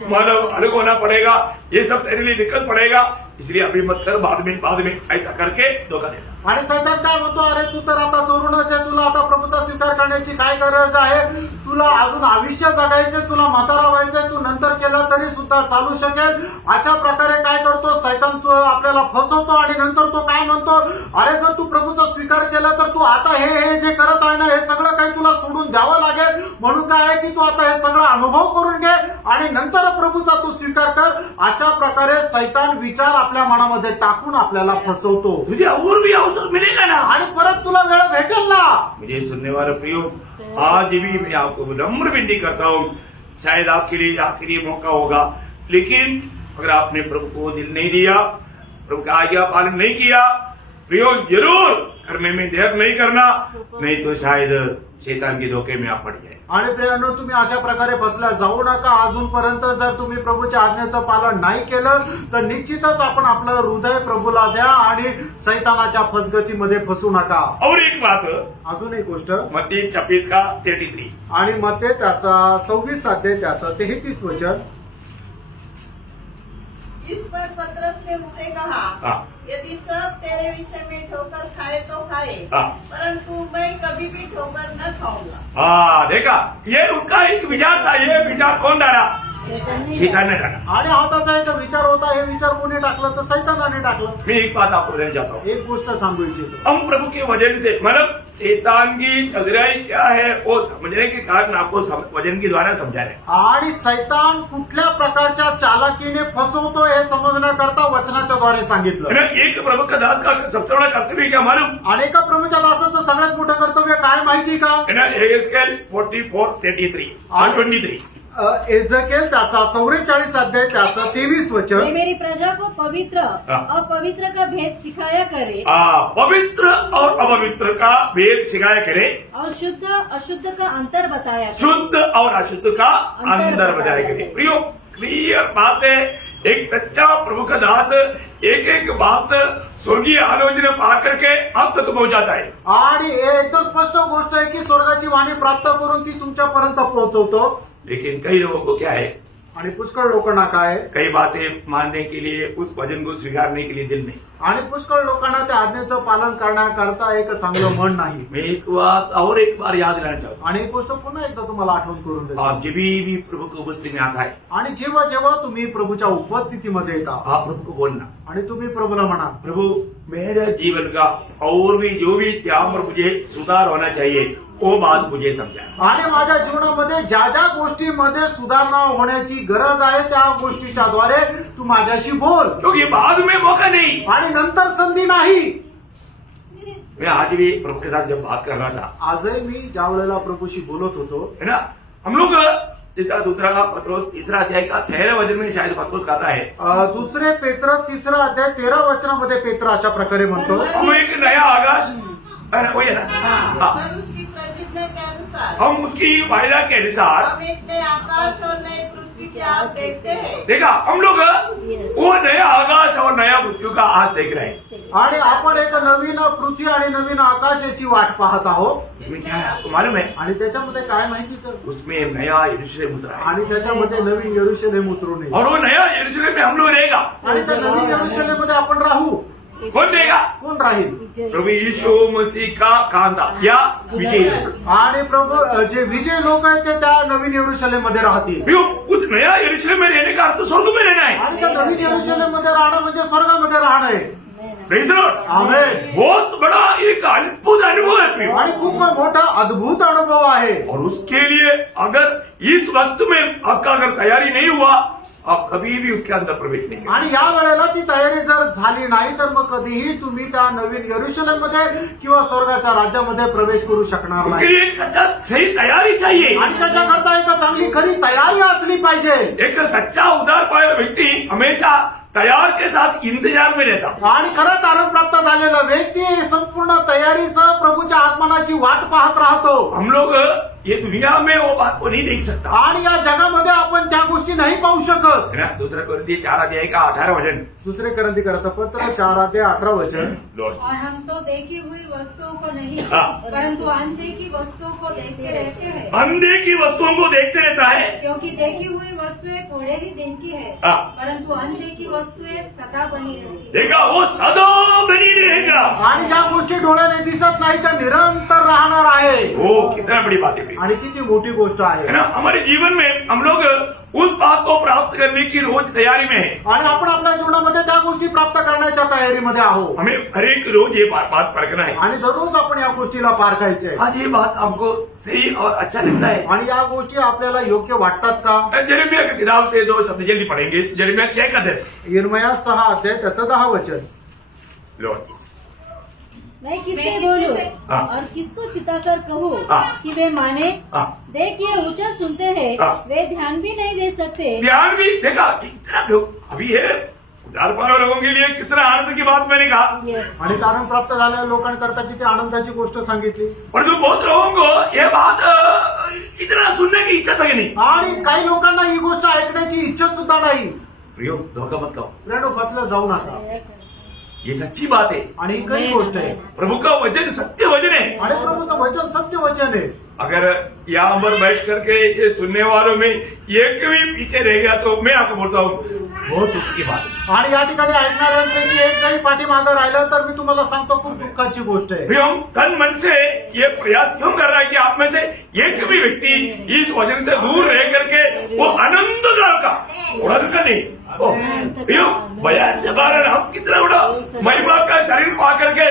मतलब अलग होना पड़ेगा, ये सब तेरे लिए दिक्कत पड़ेगा, इसलिए अभी मत कर बाद में ऐसा करके धोखा देना। आणि सैतान काय म्हणतो, अरे तू तर आता तरुणच आहे, तुला आता प्रभूचा स्वीकार करण्याची काय गरज आहे, तुला अजून आयुष्य जगायचं, तुला म्हातारा व्हायचंय, तू नंतर केला तरी सुद्धा चालू शकेल. अशा प्रकारे काय करतो सैतान, तू आपल्याला फसवतो आणि नंतर तो काय म्हणतो, अरे जर तू प्रभूचा स्वीकार केला तर तू आता हे जे करत आहे ना हे सगळं काही तुला सोडून द्यावं लागेल. म्हणून काय आहे की तू आता हे सगळं अनुभव करून घे आणि नंतर प्रभूचा तू स्वीकार कर. अशा प्रकारे सैतान विचार आपल्या मनामध्ये टाकून आपल्याला फसवतो. तुझे और भी अवसर मिलेगा ना आणि परत तुला वेळ भेटेल ना. मुझे सुनने वाले प्रियो, आज भी मैं आपको विनम्र विनती करता हूँ, शायद आपके लिए आखिरी मौका होगा, लेकिन अगर आपने प्रभु को दिल नहीं दिया, प्रभु का आज्ञा पालन नहीं किया, प्रियो जरूर करने में देर नहीं करना, नहीं तो शायद शैतान के धोखे में आप पड़ जाए. आणि प्रियांनो, तुम्ही अशा प्रकारे फसल्या जाऊ नका. अजूनपर्यंत जर तुम्ही प्रभूच्या आज्ञेचं पालन नाही केलं तर निश्चितच आपण आपलं हृदय प्रभूला द्या आणि सैतानाच्या फसगतीमध्ये फसू नका. और एक बात, अजून एक गोष्ट, मत्ती 26:33 आणि मग ते त्याचा 26 अध्याय त्याचं 33 वचन. इस पर पतरस ने उससे कहा, हाँ. यदि सब तेरे विषय में ठोकर खाए तो खाए, हाँ. परंतु मैं कभी भी ठोकर न खाऊंगा. हाँ देखा, ये उनका एक विचार था. ये विचार कौन डाला? शैतान ने डाला. आणि हा त्याचा एक विचार होता. हे विचार कोणी टाकलं तर सैतानाने टाकलं. मैं एक बात आपको बताना चाहता हूँ, एक गोष्ट सांगू इच्छितो. हम प्रभु के वजन से मतलब शैतान की चतुराई क्या है वो समझने के कारण आपको वजन के द्वारा समझा रहे. आणि सैतान कुठल्या प्रकारच्या चालाकीने फसवतो हे समजण्याकरता वचनाच्या द्वारे सांगितलं. एक प्रभु का दास का सबसे बड़ा कर्तव्य क्या मालूम? अनेक प्रभूच्या दासाचं सगळ्यात मोठं कर्तव्य काय माहिती का? एहेस्केल 44:33 और 23. एजकेल त्याचा 44 अध्याय त्याचं 23 वे वचन. मेरी प्रजा को पवित्र और पवित्र का भेद सिखाया करे पवित्र और अपवित्र का भेद सिखाया करे, और शुद्ध अशुद्ध का अंतर बताया करे. शुद्ध और अशुद्ध का अंतर बताया करे. प्रियो, क्लियर बात है. एक सच्चा प्रभु का दास एक एक बात स्वर्गीय आलोचना पा करके अब तक पहुंच जाता है। आणि एकदम स्पष्ट गोष्ट आहे की स्वर्गाची वाणी प्राप्त करून ती तुमच्यापर्यंत पोहोचवतो. लेकिन कई लोगों को क्या है, आणि पुष्कळ लोकांना काय, कई बातें मानने के लिए, उस वचन को स्वीकारने के लिए दिल नहीं। आणि पुष्कळ लोकांना त्या आज्ञेचं पालन करण्याकरता एक चांगलं मन नाही. मैं एक बात और एक बार याद दिलाना चाहता हूँ, आणि एक गोष्ट पुन्हा एकदा तुम्हाला आठवण करून देतो. आप जब भी प्रभु की उपस्थिति में आता है, आणि जेव्हा जेव्हा तुम्ही प्रभूच्या उपस्थितीमध्ये येता आप प्रभु को बोलना, आणि तुम्ही प्रभूला म्हणा, प्रभु मेरे जीवन का और भी जो भी त्याग पर मुझे सुधार होना चाहिए वो बात मुझे समझा। आणि माझ्या जीवनामध्ये ज्या ज्या गोष्टीमध्ये सुधारणा होण्याची गरज आहे त्या गोष्टीच्या द्वारे तू माझ्याशी बोल. क्योंकि बाद में मौका नहीं। आणि नंतर संधी नाही. मैं आज भी प्रभु के साथ जब बात कर रहा था, आजही मी ज्या वेळेला प्रभूशी बोलत होतो, है ना, हम लोग दूसरा पत्रोस तीसरा अध्याय का 13 वचन में शायद पत्रोस कहता है, दुसरे पेत्र 3 अध्याय 13 वचनामध्ये पेत्र अशा प्रकारे म्हणतो, हम एक नया आकाश, है ना, वही है ना, हाँ, पर उसकी प्रतिज्ञा के अनुसार हम उसकी वायदा के अनुसार हम एक नए आकाश और नई पृथ्वी की आस देखते हैं। देखा, हम लोग वो नया आकाश और नया पृथ्वी का आज देख रहे हैं। आणि आपण एक नवीन पृथ्वी आणि नवीन आकाशाची वाट पाहत आहोत. उसमें क्या है आपको मालूम है? आणि त्याच्यामध्ये काय माहिती तर, उसमें नया यरूशलेम उतरा है, आणि त्याच्यामध्ये नवीन यरूशलेम उतरून येईल. और वो नया यरूशलेम में हम लोग रहेगा। आणि त्या नवीन यरूशलेममध्ये आपण राहू. कौन रहेगा? कोण राहील? प्रभु यीशु मसीह का कांदा या विजय लोग। आणि प्रभू जे विजय लोक आहेत ते त्या नवीन यरूशलेममध्ये राहतील. क्यों? उस नया यरूशलेम में रहने का अर्थ स्वर्ग में रहना है। आणि त्या नवीन यरूशलेममध्ये राहणं म्हणजे स्वर्गामध्ये राहणं आहे. Praise the Lord। आमेन. बहुत बड़ा एक अद्भुत अनुभव है प्रियो। आणि खूप मोठा अद्भुत अनुभव आहे. और उसके लिए अगर इस वक्त में आपका अगर तैयारी नहीं हुआ, आप कभी भी उसके अंदर प्रवेश नहीं करेंगे। आणि या वेळेला ती तयारी जर झाली नाही तर मग कधीही तुम्ही त्या नवीन यरूशलेममध्ये किंवा स्वर्गाच्या राज्यामध्ये प्रवेश करू शकणार उसके नाही. लिए एक सच्चा सही तैयारी चाहिए। आणि त्याच्याकरता एक चांगली खरी तयारी असली पाहिजे. एक सच्चा उदार पाया व्यक्ति हमेशा तैयार के साथ इंतजार में रहता। आणि खरं तारण प्राप्त झालेला व्यक्ती संपूर्ण तयारीसह प्रभूच्या आगमनाची वाट पाहत राहतो. हम लोग ये दुनिया में वो बात को नहीं देख सकता, आणि या जगामध्ये आपण त्या गोष्टी नाही पाहू शकत. है ना। दूसरा कोरिन्थी 4 अध्याय का 18 वचन, दुसरे करंथीकराचं पत्र 4 अध्याय 18 वचन. लॉर्ड और हम तो देखी हुई वस्तुओं को नहीं हाँ। परंतु अनदेखी वस्तुओं को देखते रहते हैं, अंधे की वस्तुओं को देखते रहता है। क्योंकि देखी हुई वस्तुएं थोड़े ही दिन की है, हाँ। परंतु अनदेखी वस्तुएं सदा बनी रहती है। देखा, वो सदा बनी रहेगा। आणि ज्या गोष्टी डोळ्याने दिसत नाही त्या निरंतर राहणार आहे. वो कितना बड़ी बात है प्रिय। आणि किती मोठी गोष्ट आहे. है ना। हमारे जीवन में हम लोग उस बात को प्राप्त करने की रोज तैयारी में है। आणि आपण आपल्या जीवनामध्ये त्या गोष्टी प्राप्त करण्याच्या तयारीमध्ये आहोत. हमें हर एक रोज ये बात परखना है। आणि दररोज आपण या गोष्टीला पारखायचंय. आज ये बात हमको सही और अच्छा लगता है। आणि या गोष्टी आपल्याला योग्य वाटतात का? यिर्मयाह की किताब से 2 शब्द जल्दी पढ़ेंगे। यिर्मयाह 6 का 10। यिर्मयाह 6 अध्याय त्याचं 10 वचन. लॉर्ड मैं किससे मैं बोलूं किससे? हाँ। और किसको चिताकर कहूँ हाँ। कि वे माने? हाँ। देख ये ऊंचा सुनते हैं, हाँ। वे ध्यान भी नहीं दे सकते। ध्यान भी देखा कितना लोग अभी है उदार पाने लोगों के लिए कितना आनंद की बात मैंने कहा। यस। आणि तारण प्राप्त झालेल्या लोकांकरता किती आनंदाची गोष्ट सांगितली. परंतु बहुत लोगों को ये बात इतना सुनने की इच्छा तक नहीं। आणि काही लोकांना ही गोष्ट ऐकण्याची इच्छा सुद्धा नाही. प्रियो, धोखा मत खाओ, प्रेरणो फसलं जाऊ नका. ये सच्ची बात है। आणि ही खरी गोष्ट आहे. प्रभु का वचन सत्य वचन है। आणि प्रभूचं वचन सत्य वचन आहे. अगर यहाँ पर बैठ करके ये सुनने वालों में एक भी पीछे रह गया तो मैं आपको बोलता हूँ बहुत दुख की बात है। आणि या ठिकाणी ऐकणाऱ्यांपैकी एक जरी पाठीमागं राहिलं तर मी तुम्हाला सांगतो खूप दुःखाची गोष्ट आहे. फिर हम तन मन से ये प्रयास क्यों कर रहा है कि आप में से एक भी व्यक्ति इस वचन से दूर रह करके वो आनंद काल का थोड़ा दुखा नहीं बयान से बाहर हम कितना बड़ा महिमा का शरीर पा करके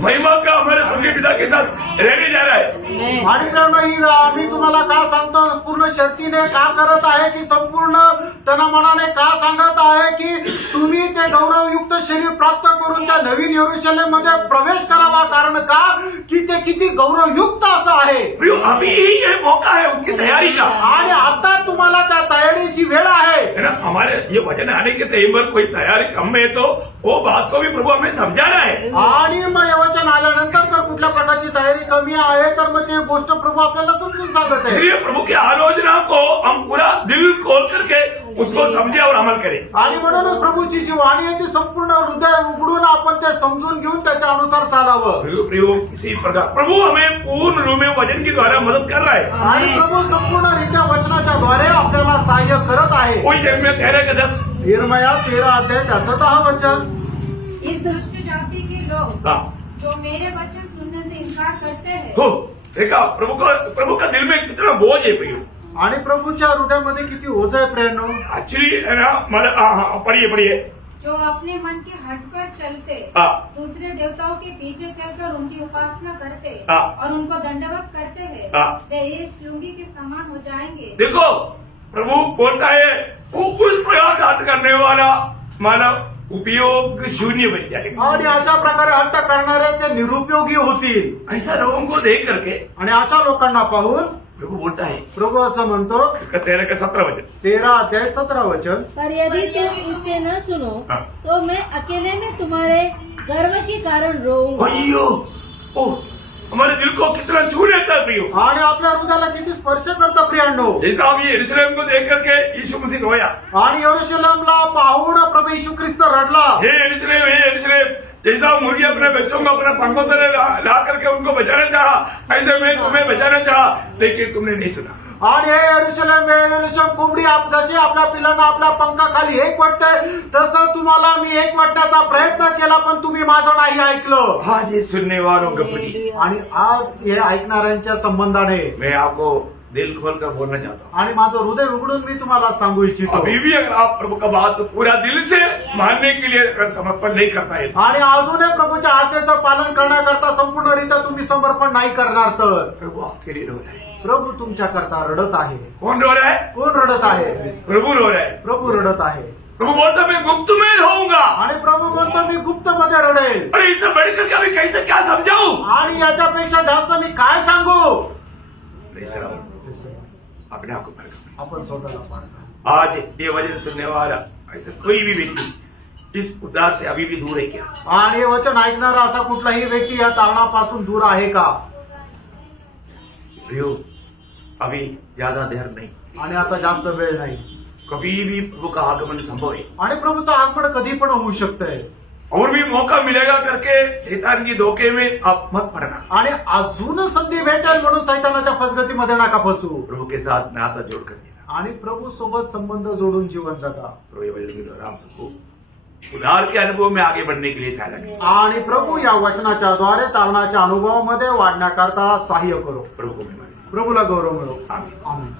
महिमा का हमारे स्वर्गीय पिता के साथ रहने जा रहा है। आणि प्रेरणा ही मी तुम्हाला का सांगतो पूर्ण शक्तीने का करत आहे की संपूर्ण तनामनाने का सांगत आहे की तुम्ही ते गौरवयुक्त शरीर प्राप्त करून त्या नवीन यरूशलेम मध्ये प्रवेश करावा. कारण का की ते किती गौरवयुक्त असं आहे. प्रियो, अभी ये मौका है उसकी तैयारी का। आणि आता तुम्हाला त्या तयारीची वेळ आहे. है ना। हमारे ये वचन आने के टाइम पर कोई तैयारी कम है तो वो बात को भी प्रभु हमें समझाना है। आणि मग हे वचन आल्यानंतर जर कुठल्या प्रकारची तयारी कमी आहे तर मग ते गोष्ट प्रभू आपल्याला समजून सांगत आहे. इसलिए प्रभु की आलोचना को हम पूरा दिल खोल करके उसको समझे और अमल करे। आणि म्हणूनच प्रभूची जी वाणी आहे ती संपूर्ण हृदय उघडून आपण ते समजून घेऊन त्याच्या अनुसार चालावं. प्रभु किसी प्रकार प्रभु हमें पूर्ण रूप में वचन के द्वारा मदद कर रहा है। आणि प्रभू संपूर्णरित्या वचनाच्या द्वारे आपल्याला सहाय्य करत आहे. कोई जन्म 13:10 यिर्मया 13 अध्याय त्याचं 10 वचन. इस दुष्ट जाति के लोग हाँ जो मेरे वचन सुनने से इनकार करते हैं, हो देखा प्रभु का दिल में कितना बोझ है प्रियो। आणि प्रभूच्या हृदयामध्ये किती ओझ आहे प्रेरणो. एक्चुअली है ना पढ़िए जो अपने मन के हट पर चलते, हाँ दूसरे देवताओं के पीछे चलकर उनकी उपासना करते हाँ। और उनको दंडवत करते हैं, हाँ। वे इस लुंगी के समान हो जाएंगे। देखो प्रभु बोलता है वो उस प्रयास करने वाला मानव उपयोग शून्य बन जाएगा। आणि अशा प्रकारे हट्ट करणारे ते निरुपयोगी होतील. ऐसा लोगों को देख करके आणि अशा लोकांना पाहून प्रभु बोलता है प्रभू असं म्हणतो 13:17 वचन 13 अध्याय 17 वचन. पर यदि तुम इससे न सुनो हाँ। तो मैं अकेले में तुम्हारे गर्व के कारण रोऊंगा। अयो ओ हमारे दिल को कितना छू लेता है प्रियो। आणि आपल्या हृदयाला किती स्पर्श करतं प्रियांनो. जैसा हम ये यरूशलेम को देख करके यीशु मसीह रोया, आणि यरूशलेमला पाहून प्रभू येशू ख्रिस्त रडला. हे यरूशलेम जैसा मुर्गी अपने बच्चों को अपने पंखों से ला करके उनको बचाना चाहा, ऐसे मैं तुम्हें बचाना चाहा, लेकिन तुमने नहीं सुना। आणि हे यरूशलेम कोंबडी जशी आपल्या पिलांना आपल्या पंखाखाली एक वाटते तसं तुम्हाला मी एक वाटण्याचा प्रयत्न केला पण तुम्ही माझं नाही ऐकलं. आज ये सुनने वालों को प्रति आणि आज हे ऐकणाऱ्यांच्या संबंधाने मैं आपको दिल खोल कर बोलना चाहता हूँ। आणि माझं हृदय उघडून मी तुम्हाला सांगू इच्छितो. अभी भी अगर आप प्रभु का बात पूरा दिल से मानने के लिए अगर समर्पण नहीं करता है, आणि अजूनही प्रभूच्या आज्ञेचं पालन करण्याकरता संपूर्णरित्या तुम्ही समर्पण नाही करणार तर प्रभु आपके लिए रो रहा है। प्रभू तुमच्याकरता रडत आहे. कौन रो रहा है? कोण रडत आहे? प्रभु रो रहा है। प्रभू रडत आहे. प्रभु बोलता मैं गुप्त में रहूंगा। आणि प्रभू म्हणतो मी गुप्त मध्ये रडेल. अरे इससे बढ़कर क्या मैं कैसे क्या समझाऊं? आणि याच्यापेक्षा जास्त मी काय सांगू. अपने आप को परखो। आपण स्वतःला पाहतो. आज ये वचन सुनने वाला ऐसा कोई भी व्यक्ति इस उद्धार से अभी भी दूर है क्या? आणि हे वचन ऐकणारा असा कुठलाही व्यक्ती या तारणापासून दूर आहे का. प्रियो अभी ज्यादा देर नहीं, आणि आता जास्त वेळ नाही. कभी भी प्रभु का आगमन संभव है आणि प्रभूचं आगमन कधी पण होऊ शकतंय. और भी मौका मिलेगा करके शैतान की धोखे में आप मत पड़ना। आणि अजून संधी भेटेल म्हणून सैतानाच्या फसगतीमध्ये नका फसू. प्रभु के साथ नाता जोड़ कर देना। आणि प्रभू सोबत संबंध जोडून जीवन जगा. प्रभु ये वचन के द्वारा हम सबको उद्धार के अनुभव में आगे बढ़ने के लिए सहायता करें। आणि प्रभू या वचनाच्या द्वारे तारणाच्या अनुभवामध्ये वाढण्याकरता सहाय्य करो. प्रभु को महिमा दें। प्रभूला गौरव मिळो. आमीन। आमीन.